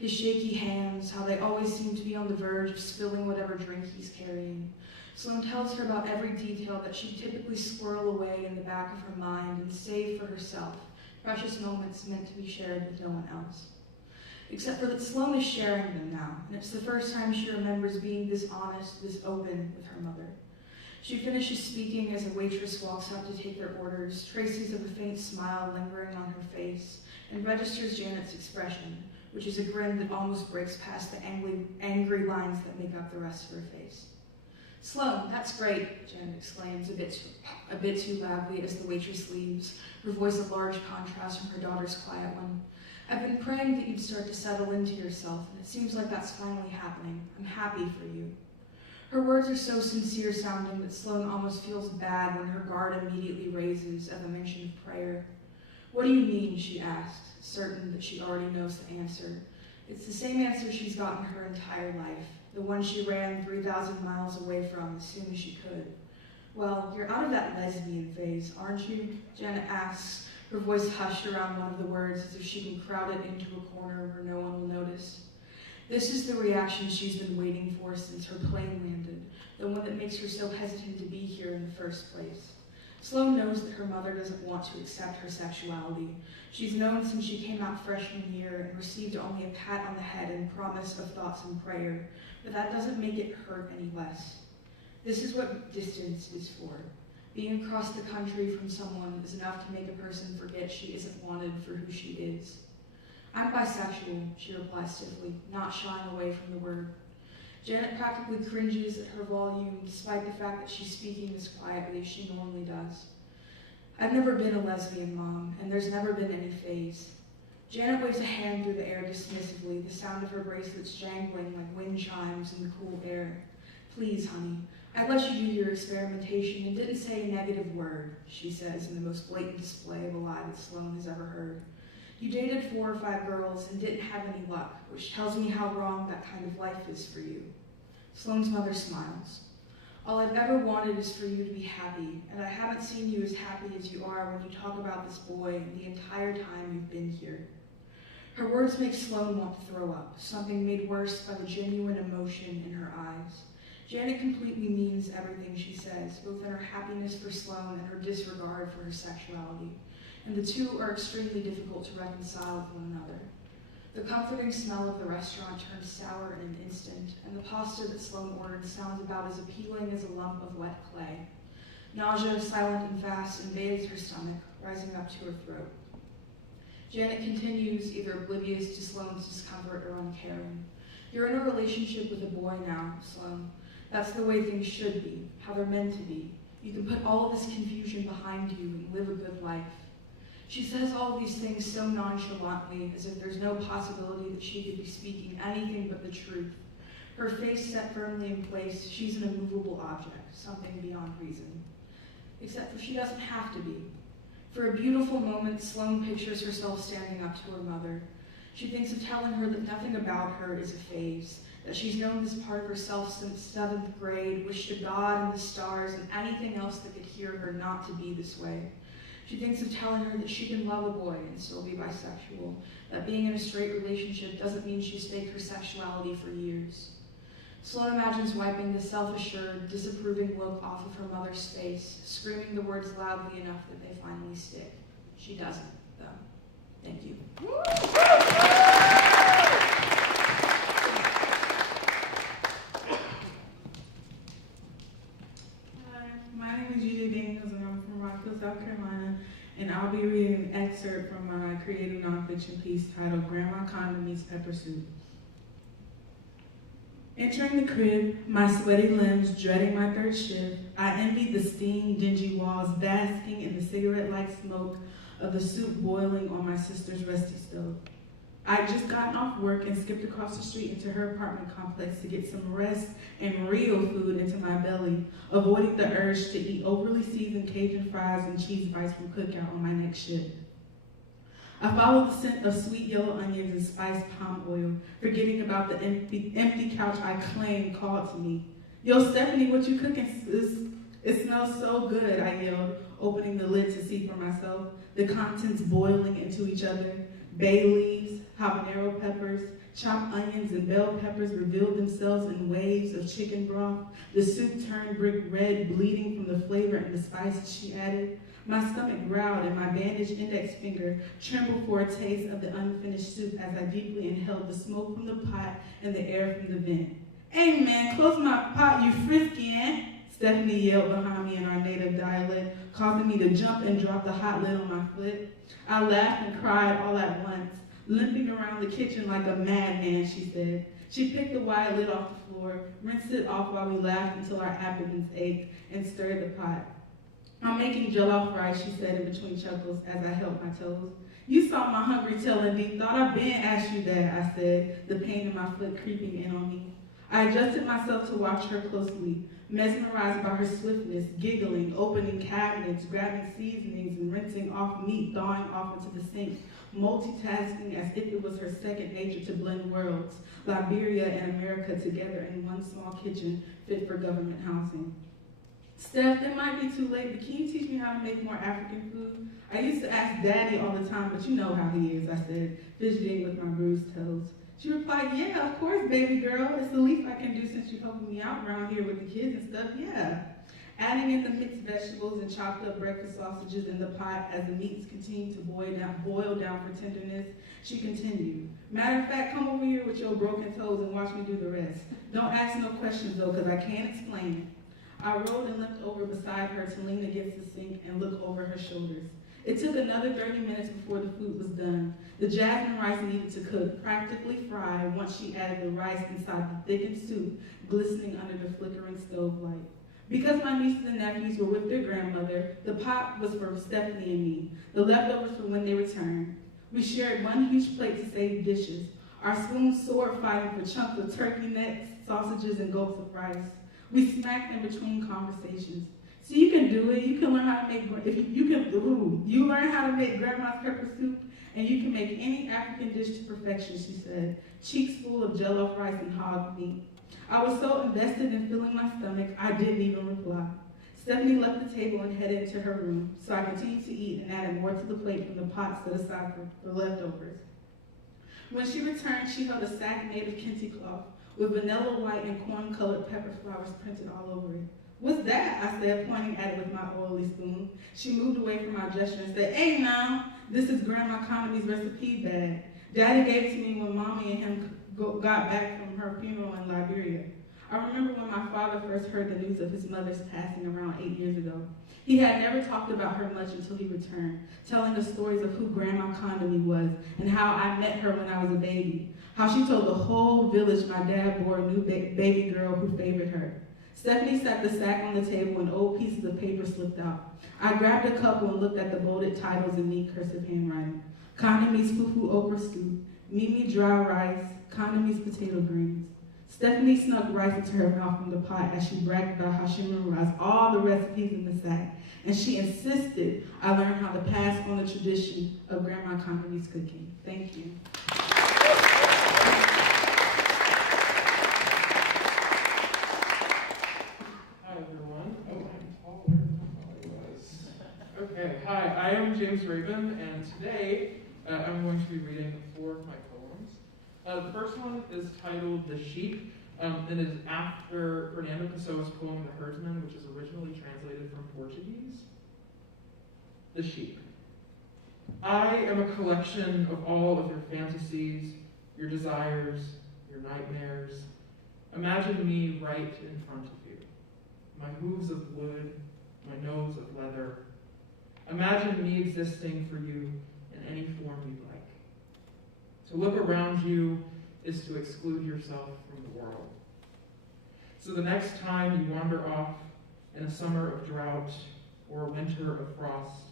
his shaky hands, how they always seem to be on the verge of spilling whatever drink he's carrying. Sloane tells her about every detail that she'd typically squirrel away in the back of her mind and save for herself, precious moments meant to be shared with no one else. Except for that Sloane is sharing them now, and it's the first time she remembers being this honest, this open with her mother. She finishes speaking as a waitress walks up to take their orders, traces of a faint smile lingering on her face, and registers Janet's expression, which is a grin that almost breaks past the angry lines that make up the rest of her face. "Sloane, that's great," Janet exclaims a bit too loudly as the waitress leaves, her voice a large contrast from her daughter's quiet one. "I've been praying that you'd start to settle into yourself, and it seems like that's finally happening. I'm happy for you." Her words are so sincere sounding that Sloane almost feels bad when her guard immediately raises at the mention of prayer. "What do you mean?" she asks, certain that she already knows the answer. It's the same answer she's gotten her entire life, the one she ran 3,000 miles away from as soon as she could. "Well, you're out of that lesbian phase, aren't you?" Janet asks, her voice hushed around one of the words as if she can crowd it into a corner where no one will notice. This is the reaction she's been waiting for since her plane landed, the one that makes her so hesitant to be here in the first place. Sloane knows that her mother doesn't want to accept her sexuality. She's known since she came out freshman year and received only a pat on the head and promise of thoughts and prayer, but that doesn't make it hurt any less. This is what distance is for. Being across the country from someone is enough to make a person forget she isn't wanted for who she is. "I'm bisexual," she replies stiffly, not shying away from the word. Janet practically cringes at her volume, despite the fact that she's speaking as quietly as she normally does. "I've never been a lesbian, Mom, and there's never been any phase." Janet waves a hand through the air dismissively, the sound of her bracelets jangling like wind chimes in the cool air. "Please, honey, I let you do your experimentation and didn't say a negative word," she says in the most blatant display of a lie that Sloane has ever heard. "You dated 4 or 5 girls and didn't have any luck, which tells me how wrong that kind of life is for you." Sloane's mother smiles. "All I've ever wanted is for you to be happy, and I haven't seen you as happy as you are when you talk about this boy the entire time you've been here." Her words make Sloane want to throw up, something made worse by the genuine emotion in her eyes. Janet completely means everything she says, both in her happiness for Sloane and her disregard for her sexuality, and the two are extremely difficult to reconcile with one another. The comforting smell of the restaurant turns sour in an instant, and the pasta that Sloane ordered sounds about as appealing as a lump of wet clay. Nausea, silent and fast, invades her stomach, rising up to her throat. Janet continues, either oblivious to Sloane's discomfort or uncaring. "You're in a relationship with a boy now, Sloane. That's the way things should be, how they're meant to be. You can put all of this confusion behind you and live a good life." She says all these things so nonchalantly, as if there's no possibility that she could be speaking anything but the truth. Her face set firmly in place, she's an immovable object, something beyond reason. Except for she doesn't have to be. For a beautiful moment, Sloane pictures herself standing up to her mother. She thinks of telling her that nothing about her is a phase, that she's known this part of herself since 7th grade, wished to God and the stars and anything else that could hear her not to be this way. She thinks of telling her that she can love a boy and still be bisexual, that being in a straight relationship doesn't mean she's faked her sexuality for years. Sloane imagines wiping the self-assured, disapproving look off of her mother's face, screaming the words loudly enough that they finally stick. She doesn't, though. Thank you. Hi, my name is Eugene Daniels and I'm from Rockville, South Carolina, and I'll be reading an excerpt from my creative nonfiction piece titled Grandma Condom Meets Pepper Soup. Entering the crib, my sweaty limbs dreading my third shift, I envied the steamed, dingy walls basking in the cigarette-like smoke of the soup boiling on my sister's rusty stove. I'd just gotten off work and skipped across the street into her apartment complex to get some rest and real food into my belly, avoiding the urge to eat overly seasoned Cajun fries and cheese bites from Cookout on my next shift. I followed the scent of sweet yellow onions and spiced palm oil, forgetting about the empty couch I claimed called to me. Yo, Stephanie, what you cooking, sis? It smells so good, I yelled, opening the lid to see for myself, the contents boiling into each other. Bay leaves, habanero peppers, chopped onions, and bell peppers revealed themselves in waves of chicken broth. The soup turned brick red, bleeding from the flavor and the spices she added. My stomach growled and my bandaged index finger trembled for a taste of the unfinished soup as I deeply inhaled the smoke from the pot and the air from the vent. Hey man, close my pot, you frisky, eh? Stephanie yelled behind me in our native dialect, causing me to jump and drop the hot lid on my foot. I laughed and cried all at once, limping around the kitchen like a madman, she said. She picked the wide lid off the floor, rinsed it off while we laughed until our abdomens ached, and stirred the pot. I'm making jollof rice, she said in between chuckles as I held my toes. You saw my hungry tail and deep thought I'd been asked you that, I said, the pain in my foot creeping in on me. I adjusted myself to watch her closely, mesmerized by her swiftness, giggling, opening cabinets, grabbing seasonings, and rinsing off meat, thawing off into the sink, multitasking as if it was her second nature to blend worlds, Liberia and America together in one small kitchen fit for government housing. Steph, it might be too late, but can you teach me how to make more African food? I used to ask Daddy all the time, but you know how he is, I said, fidgeting with my bruised toes. She replied, yeah, of course, baby girl. It's the least I can do since you're helping me out around here with the kids and stuff, yeah. Adding in the mixed vegetables and chopped up breakfast sausages in the pot as the meats continued to boil down for tenderness, she continued. Matter of fact, come over here with your broken toes and watch me do the rest. Don't ask no questions though, because I can't explain it. I rolled and limped over beside her to lean against the sink and look over her shoulders. It took another 30 minutes before the food was done. The jasmine rice needed to cook, practically fry, once she added the rice inside the thickened soup, glistening under the flickering stove light. Because my nieces and nephews were with their grandmother, the pot was for Stephanie and me, the leftovers for when they returned. We shared one huge plate to save dishes, our spoons sword fighting for chunks of turkey necks, sausages, and gulps of rice. We smacked in between conversations. So you can do it. You can learn how to make. You learn how to make grandma's pepper soup, and you can make any African dish to perfection. She said, cheeks full of jollof rice and hog meat. I was so invested in filling my stomach, I didn't even reply. Stephanie left the table and headed into her room, so I continued to eat and added more to the plate from the pot set aside for leftovers. When she returned, she held a sack made of kente cloth with vanilla white and corn-colored pepper flowers printed all over it. What's that? I said, pointing at it with my oily spoon. She moved away from my gesture and said, hey now, this is Grandma Condomy's recipe bag. Daddy gave it to me when Mommy and him got back from her funeral in Liberia. I remember when my father first heard the news of his mother's passing around 8 years ago. He had never talked about her much until he returned, telling us stories of who Grandma Condomy was and how I met her when I was a baby, how she told the whole village my dad bore a new baby girl who favored her. Stephanie set the sack on the table and old pieces of paper slipped out. I grabbed a couple and looked at the bolded titles in neat cursive handwriting. Condomy's fufu okra soup, Mimi dry rice, Condomy's potato greens. Stephanie snuck rice into her mouth from the pot as she bragged about how she memorized all the recipes in the sack, and she insisted I learn how to pass on the tradition of Grandma Condomy's cooking. Thank you. Okay, hi, I am James Raven, and today I'm going to be reading 4 of my poems. The first one is titled The Sheep, and is after Fernando Pessoa's poem The Herdsman, which is originally translated from Portuguese. The Sheep. I am a collection of all of your fantasies, your desires, your nightmares. Imagine me right in front of you. My hooves of wood, my nose of leather. Imagine me existing for you in any form you'd like. To look around you is to exclude yourself from the world. So the next time you wander off in a summer of drought or a winter of frost,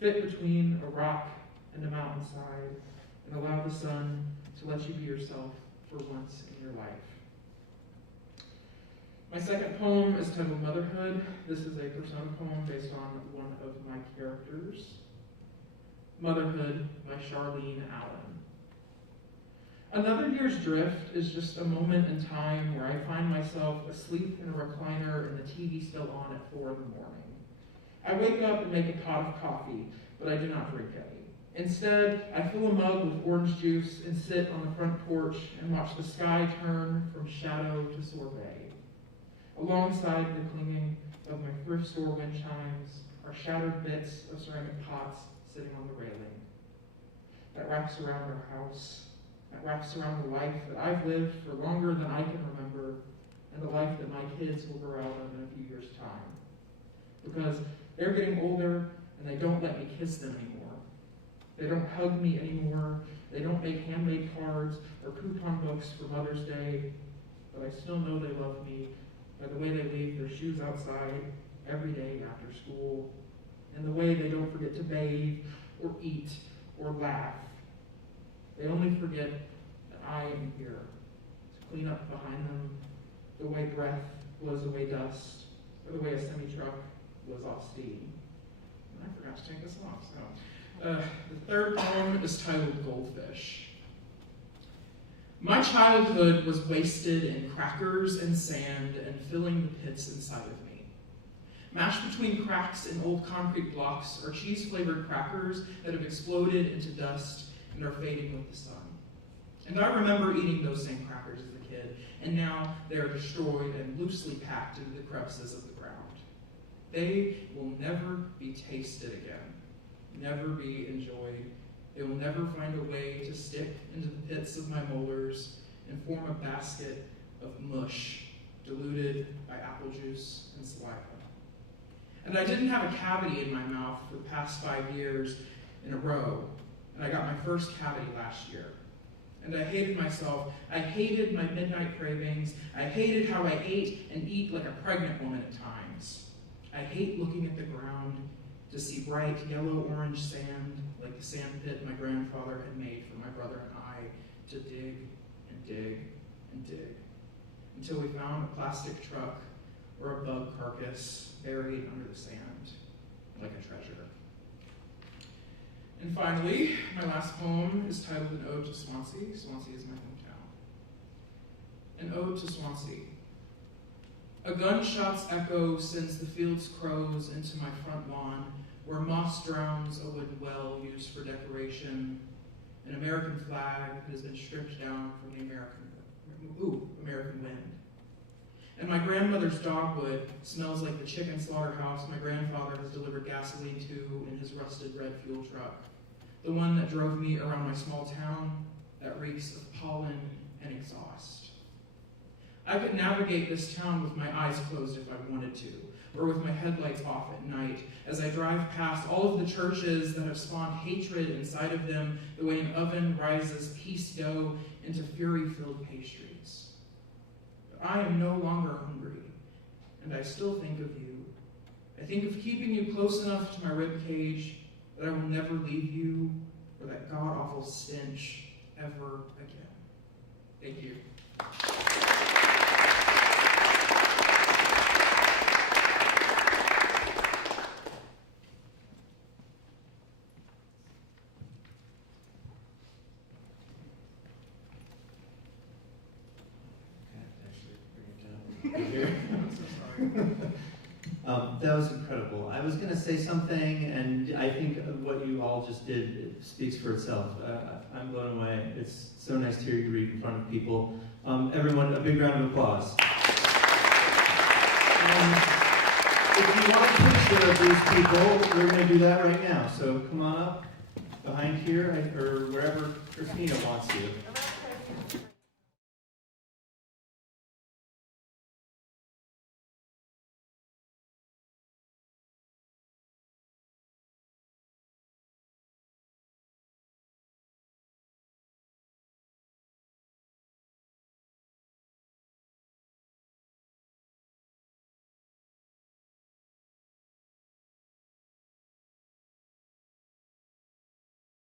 fit between a rock and a mountainside, and allow the sun to let you be yourself for once in your life. My second poem is titled Motherhood. This is a persona poem based on one of my characters. Motherhood by Charlene Allen. Another year's drift is just a moment in time where I find myself asleep in a recliner and the TV still on at 4 in the morning. I wake up and make a pot of coffee, but I do not drink any. Instead, I fill a mug with orange juice and sit on the front porch and watch the sky turn from shadow to sorbet. Alongside the clinging of my thrift store wind chimes are shattered bits of ceramic pots sitting on the railing. That wraps around our house. That wraps around the life that I've lived for longer than I can remember, and the life that my kids will grow out of in a few years' time. Because they're getting older, and they don't let me kiss them anymore. They don't hug me anymore. They don't make handmade cards or coupon books for Mother's Day, but I still know they love me by the way they leave their shoes outside every day after school, and the way they don't forget to bathe or eat or laugh. They only forget that I am here to clean up behind them, the way breath blows away dust, or the way a semi-truck blows off steam. And I forgot to take this off, so. The third poem is titled Goldfish. My childhood was wasted in crackers and sand and filling the pits inside of me. Mashed between cracks in old concrete blocks are cheese-flavored crackers that have exploded into dust and are fading with the sun. And I remember eating those same crackers as a kid, and now they are destroyed and loosely packed into the crevices of the ground. They will never be tasted again, never be enjoyed. They will never find a way to stick into the pits of my molars and form a basket of mush diluted by apple juice and saliva. And I didn't have a cavity in my mouth for the past 5 years in a row, and I got my first cavity last year. And I hated myself. I hated my midnight cravings. I hated how I ate and eat like a pregnant woman at times. I hate looking at the ground to see bright yellow-orange sand like the sand pit my grandfather had made for my brother and I to dig and dig and dig until we found a plastic truck or a bug carcass buried under the sand like a treasure. And finally, my last poem is titled An Ode to Swansea. Swansea is my hometown. An Ode to Swansea. A gunshot's echo sends the field's crows into my front lawn, where moss drowns a wooden well used for decoration, an American flag that has been stripped down from the American wind. And my grandmother's dogwood smells like the chicken slaughterhouse my grandfather has delivered gasoline to in his rusted red fuel truck, the one that drove me around my small town that reeks of pollen and exhaust. I could navigate this town with my eyes closed if I wanted to, or with my headlights off at night, as I drive past all of the churches that have spawned hatred inside of them the way an oven rises peace dough into fury-filled pastries. But I am no longer hungry, and I still think of you. I think of keeping you close enough to my rib cage that I will never leave you, or that god-awful stench ever again. Thank you. That was incredible. I was going to say something, and I think what you all just did speaks for itself. I'm blown away. It's so nice to hear you read in front of people. Everyone, a big round of applause. If you want a picture of these people, we're going to do that right now. So come on up behind here, or wherever Christina wants you.